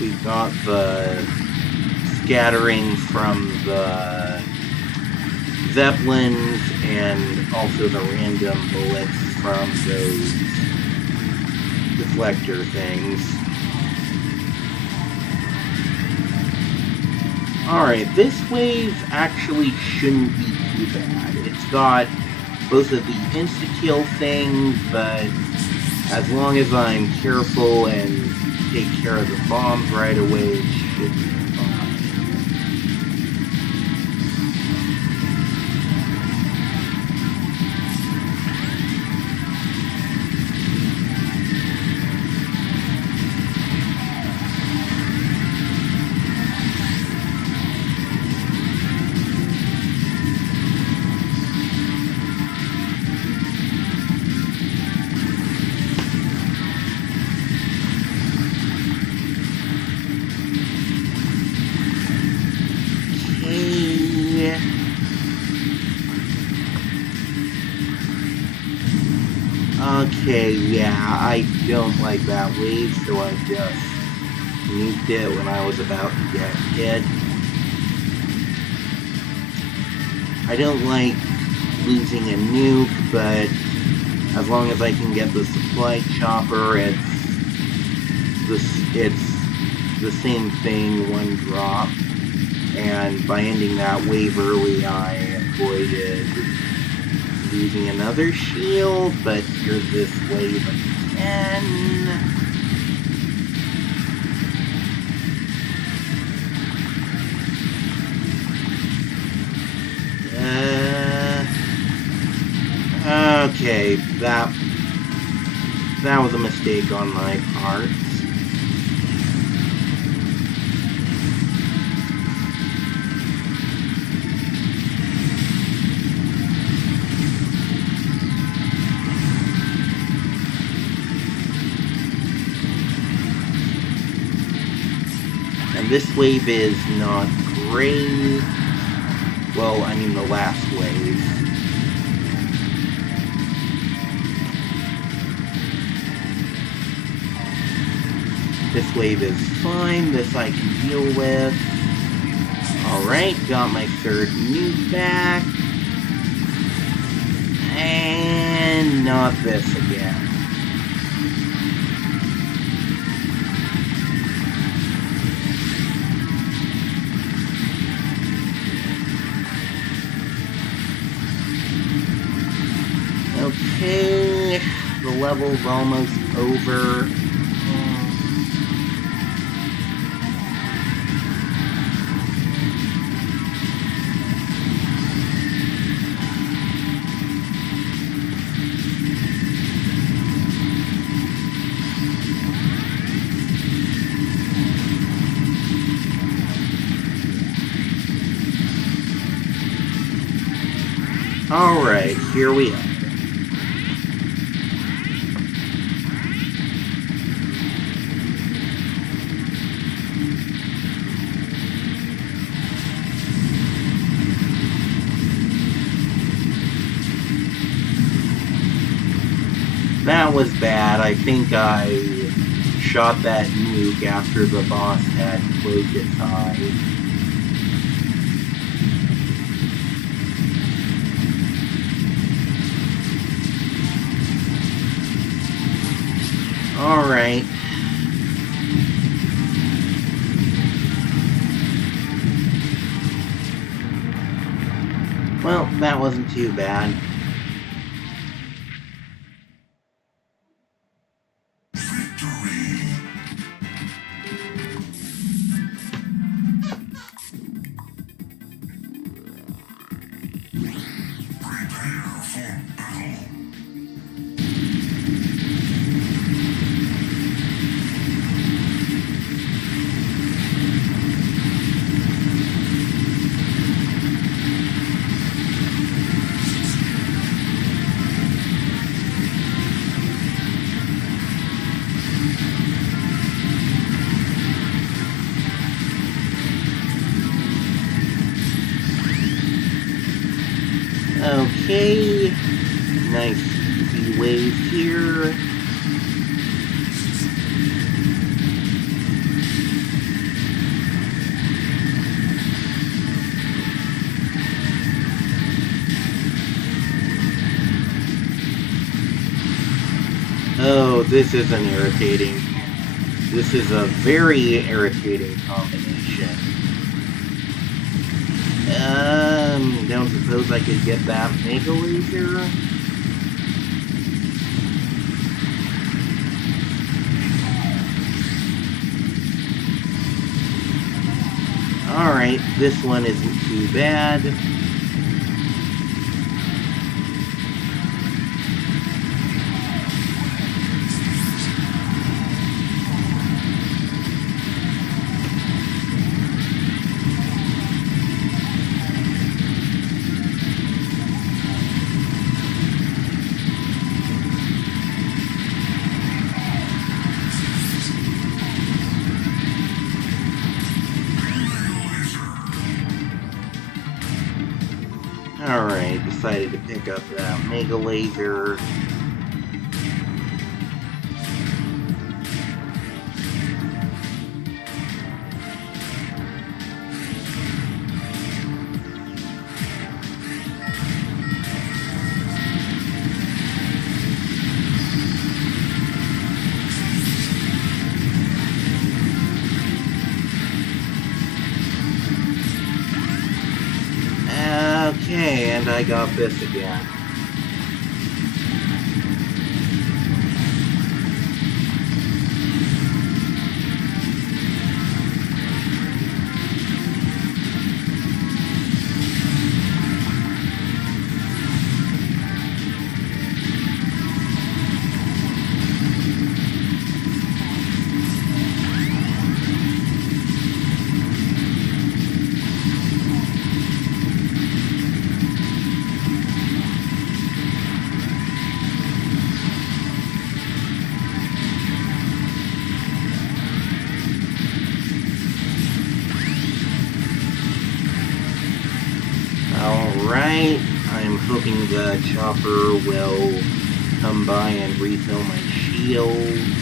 we've got the scattering from the Zeppelins and also the random bullets from those deflector things. Alright, this wave actually shouldn't be too bad. It's got both of the insta-kill things, but as long as I'm careful and take care of the bombs right away, it should be fine. Okay, yeah, I don't like that wave, so I just nuked it when I was about to get hit. I don't like losing a nuke, but as long as I can get the supply chopper, it's the same thing, one drop. And by ending that wave early, I avoided losing another shield, but here's this wave again. Okay, that was a mistake on my part. This wave is not great. Well, I mean the last wave. This wave is fine. This I can deal with. Alright, got my third nuke back. And not this again. Okay, the level's almost over. Alright, here we are. That was bad. I think I shot that nuke after the boss had closed its eyes. Alright. Well, that wasn't too bad. Okay, nice easy wave here. Oh, this isn't irritating. This is a very irritating combination. Don't suppose I could get that Mega Laser? Alright, this one isn't too bad. Alright, decided to pick up that Mega Laser. Okay, and I got this again. Alright, I'm hoping the chopper will come by and refill my shields.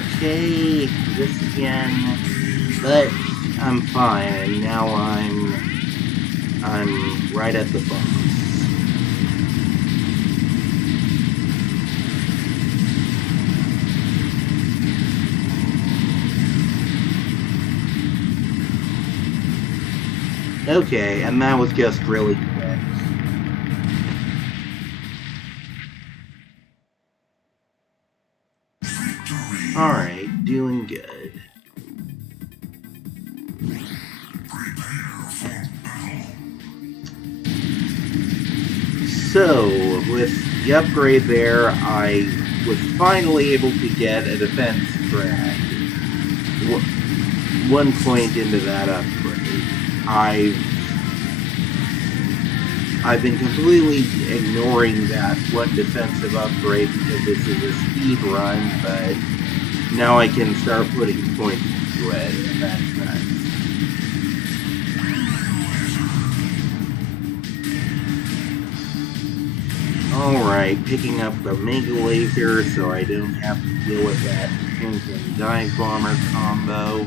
Okay, this again, but I'm fine, and now I'm right at the boss. Okay, and that was just really quick. Alright, doing good. So, with the upgrade there, I was finally able to get a defense drag. One point into that upgrade. I've been completely ignoring that one defensive upgrade because this is a speed run, but now I can start putting points into it, and that's nice. Alright, picking up the Mega Laser so I don't have to deal with that tank and dive bomber combo.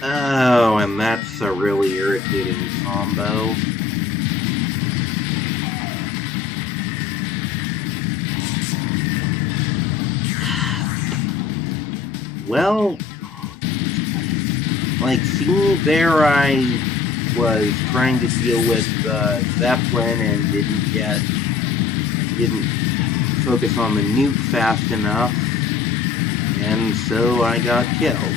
Oh, and that's a really irritating combo. Well, like, see, there I was trying to deal with the Zeppelin and didn't focus on the nuke fast enough, and so I got killed.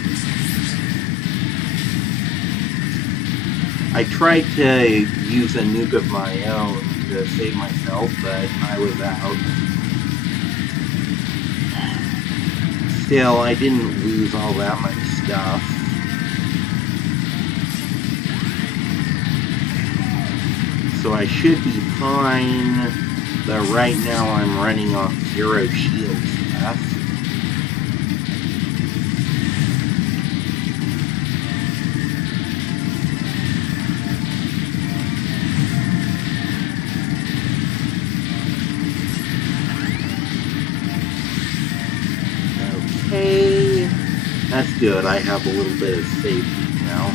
I tried to use a nuke of my own to save myself, but I was out. Still, I didn't lose all that much stuff. So I should be fine, but right now I'm running off 0 shields left. Okay, that's good. I have a little bit of safety now.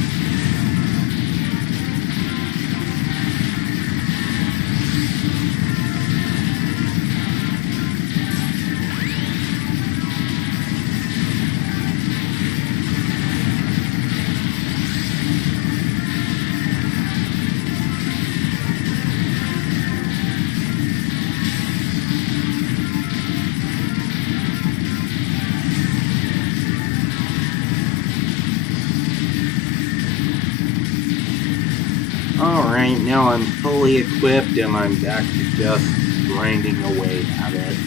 Alright, now I'm fully equipped and I'm back to just grinding away at it.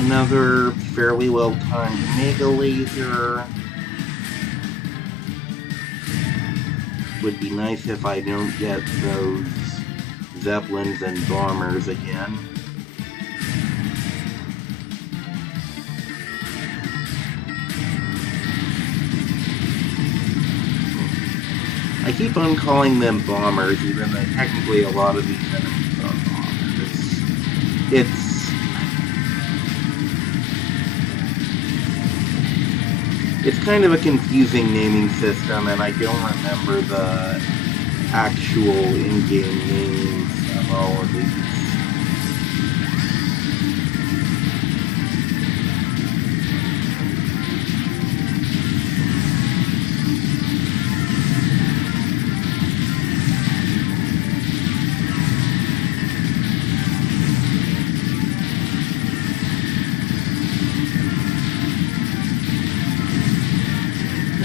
Another fairly well-timed Mega Laser. Would be nice if I don't get those Zeppelins and bombers again. I keep on calling them bombers, even though technically a lot of these enemies are bombers. It's kind of a confusing naming system, and I don't remember the actual in-game names of all of these.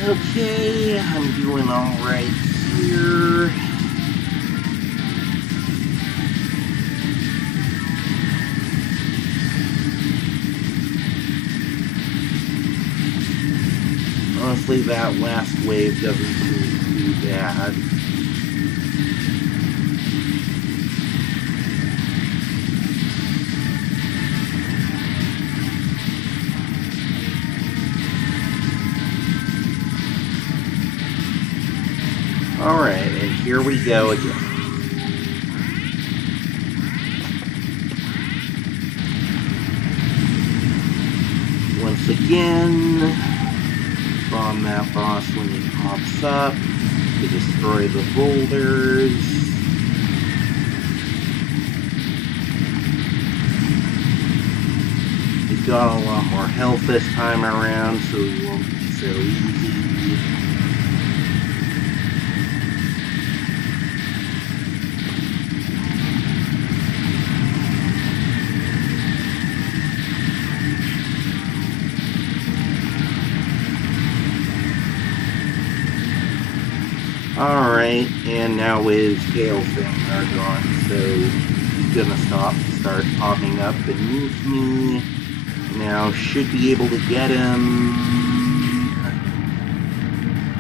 Okay, I'm doing alright here. Honestly, that last wave doesn't seem too bad. Alright, and here we go again. Once again, bomb that boss when he pops up to destroy the boulders. He's got a lot more health this time around, so he won't be so easy. Alright, and now his tail things are gone, so he's gonna start popping up beneath me. Now should be able to get him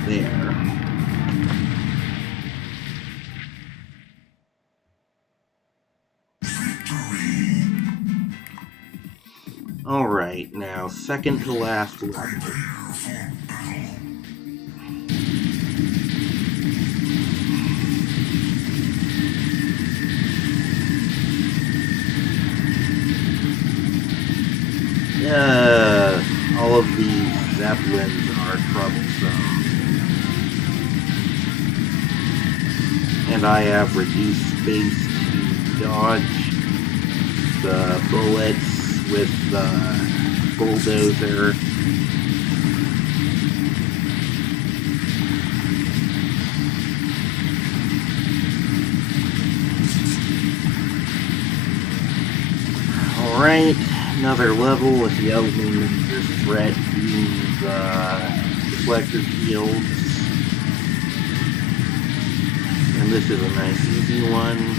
there. Alright, now second to last level. All of these zeppelins are troublesome. And I have reduced space to dodge the bullets with the bulldozer. Alright. Another level with the only major threat being the deflector fields. And this is a nice easy one.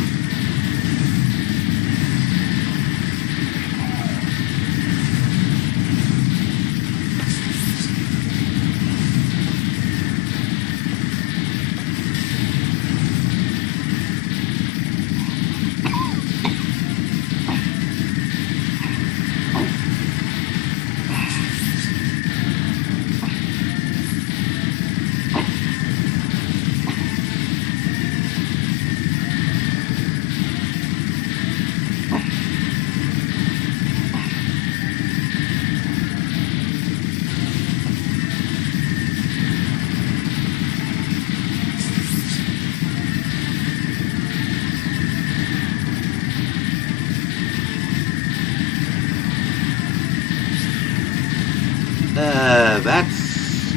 That's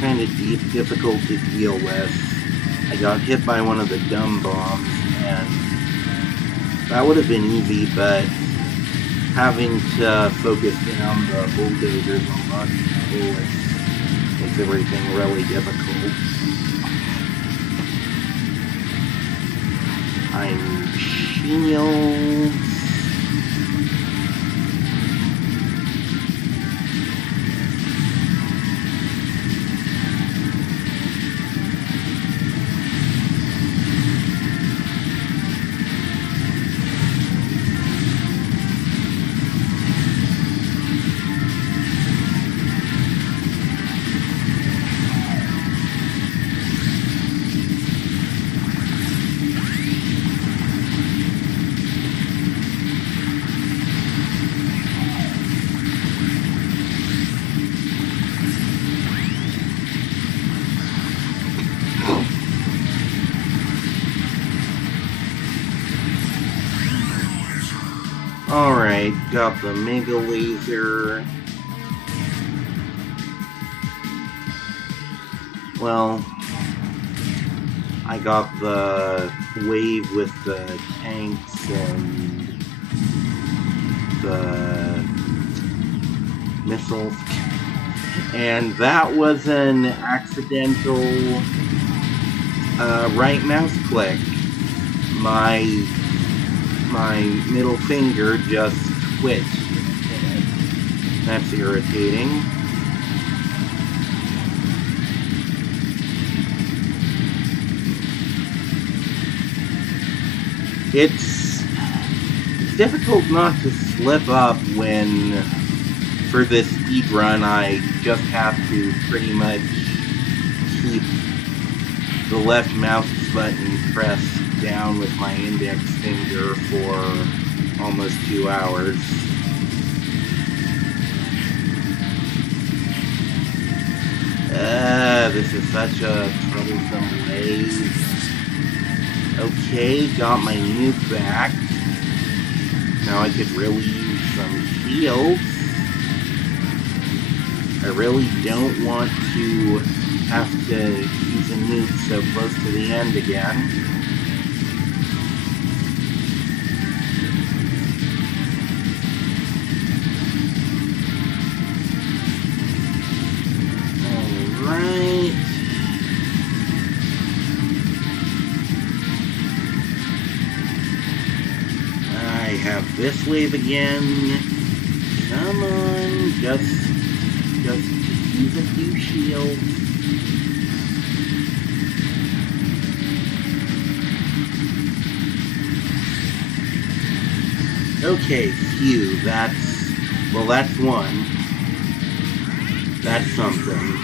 kind of difficult to deal with. I got hit by one of the dumb bombs, and that would have been easy, but having to focus down the bulldozers on dodging the bullets makes everything really difficult. I'm shields. Alright, got the Mega Laser. Well, I got the wave with the tanks and the missiles. And that was an accidental right mouse click. My middle finger just twitched. That's irritating. It's difficult not to slip up when, for this speedrun, I just have to pretty much keep the left mouse button pressed down with my index finger for almost 2 hours. This is such a troublesome wave. Okay, got my nuke back. Now I could really use some shields. I really don't want to have to use a nuke so close to the end again. Alright. I have this wave again. Come on, just use a few shields. Okay, phew, that's one. That's something.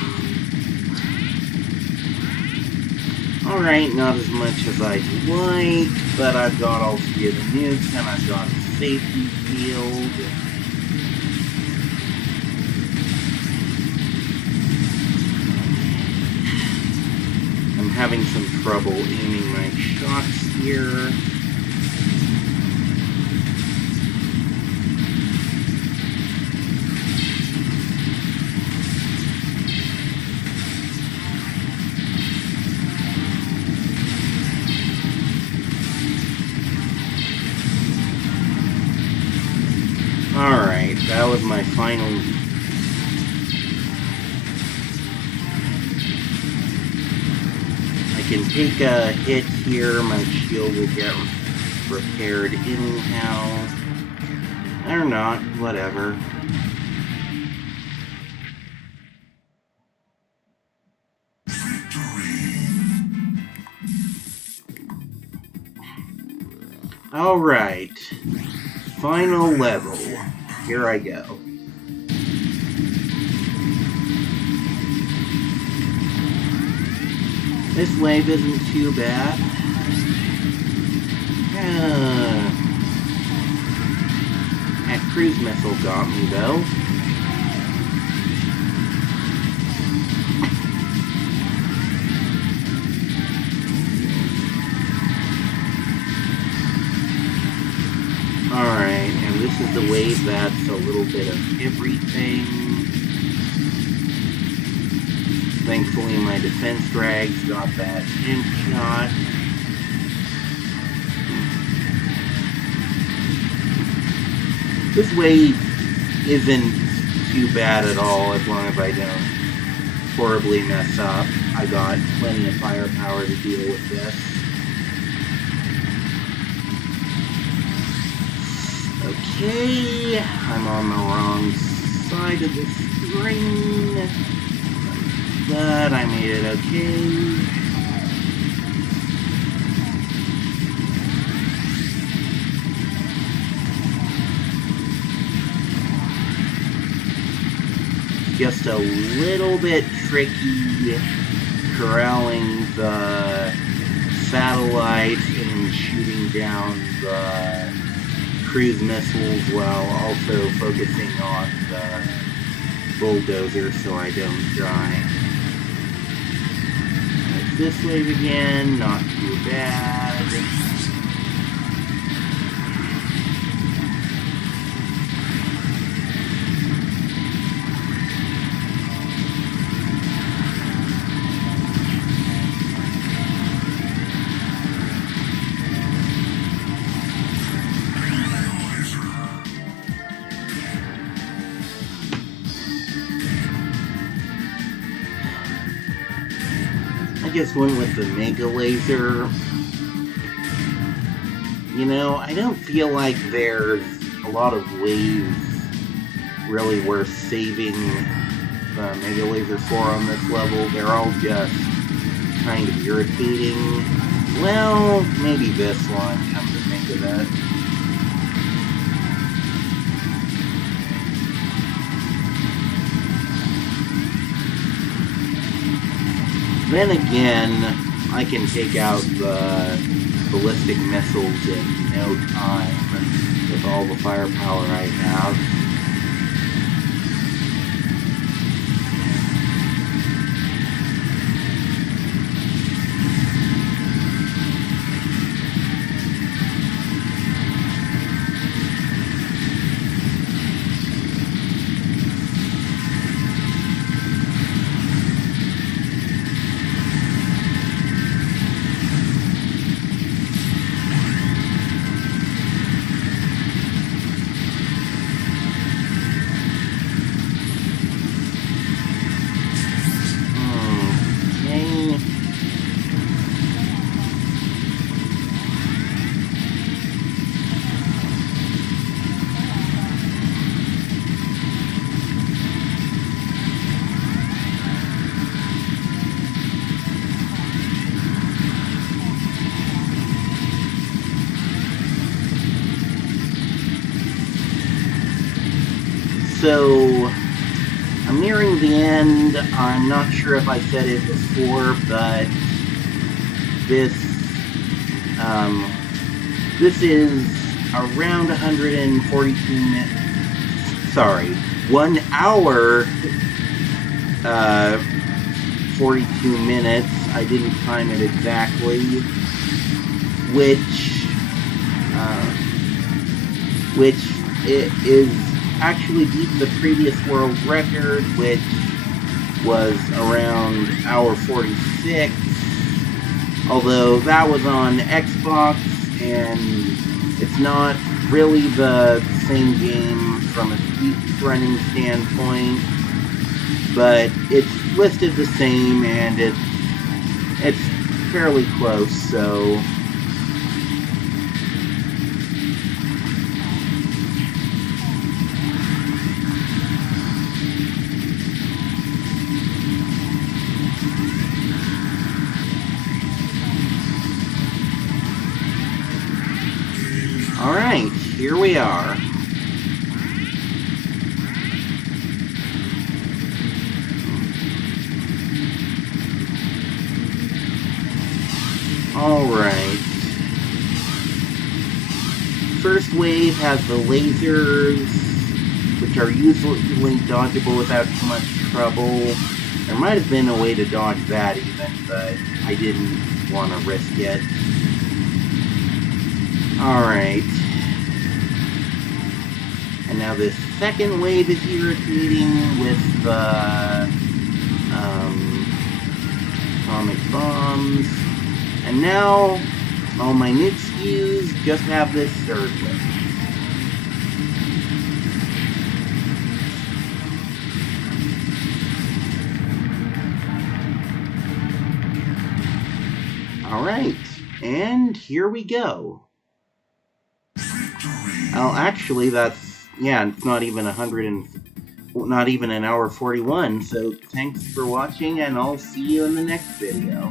Alright, not as much as I'd like, but I've got all 3 of the nukes, and I've got a safety field. I'm having some trouble aiming my shots here. Alright, that was my final. I can take a hit here, my shield will get repaired anyhow. Or not, whatever. Alright, final level. Here I go. This wave isn't too bad. That cruise missile got me though. Alright, and this is the wave that's a little bit of everything. Thankfully my defense drags got that tank shot. This wave isn't too bad at all as long as I don't horribly mess up. I got plenty of firepower to deal with this. Okay, I'm on the wrong side of the screen, but I made it okay. Just a little bit tricky corralling the satellite and shooting down the cruise missiles while also focusing on the bulldozer so I don't die. Like this wave again, not too bad. just went with the Mega Laser. You know, I don't feel like there's a lot of ways really worth saving the Mega Laser for on this level. They're all just kind of irritating. Well, maybe this one, come to think of it. Then again, I can take out the ballistic missiles in no time with all the firepower I have. So, I'm nearing the end. I'm not sure if I said it before, but this is around 142 minutes. Sorry, 1 hour, 42 minutes. I didn't time it exactly, which it is actually beat the previous world record, which was around hour 46, although that was on Xbox, and it's not really the same game from a speedrunning standpoint, but it's listed the same, and it's fairly close, so... Alright, here we are. Alright. First wave has the lasers, which are usually dodgeable without too much trouble. There might have been a way to dodge that even, but I didn't want to risk it. Alright. And now this second wave is irritating with the atomic bombs. And now all my nuke SKUs just have this third wave. Alright, and here we go. Oh, actually, that's, yeah, it's not even not even an hour 41, so thanks for watching, and I'll see you in the next video.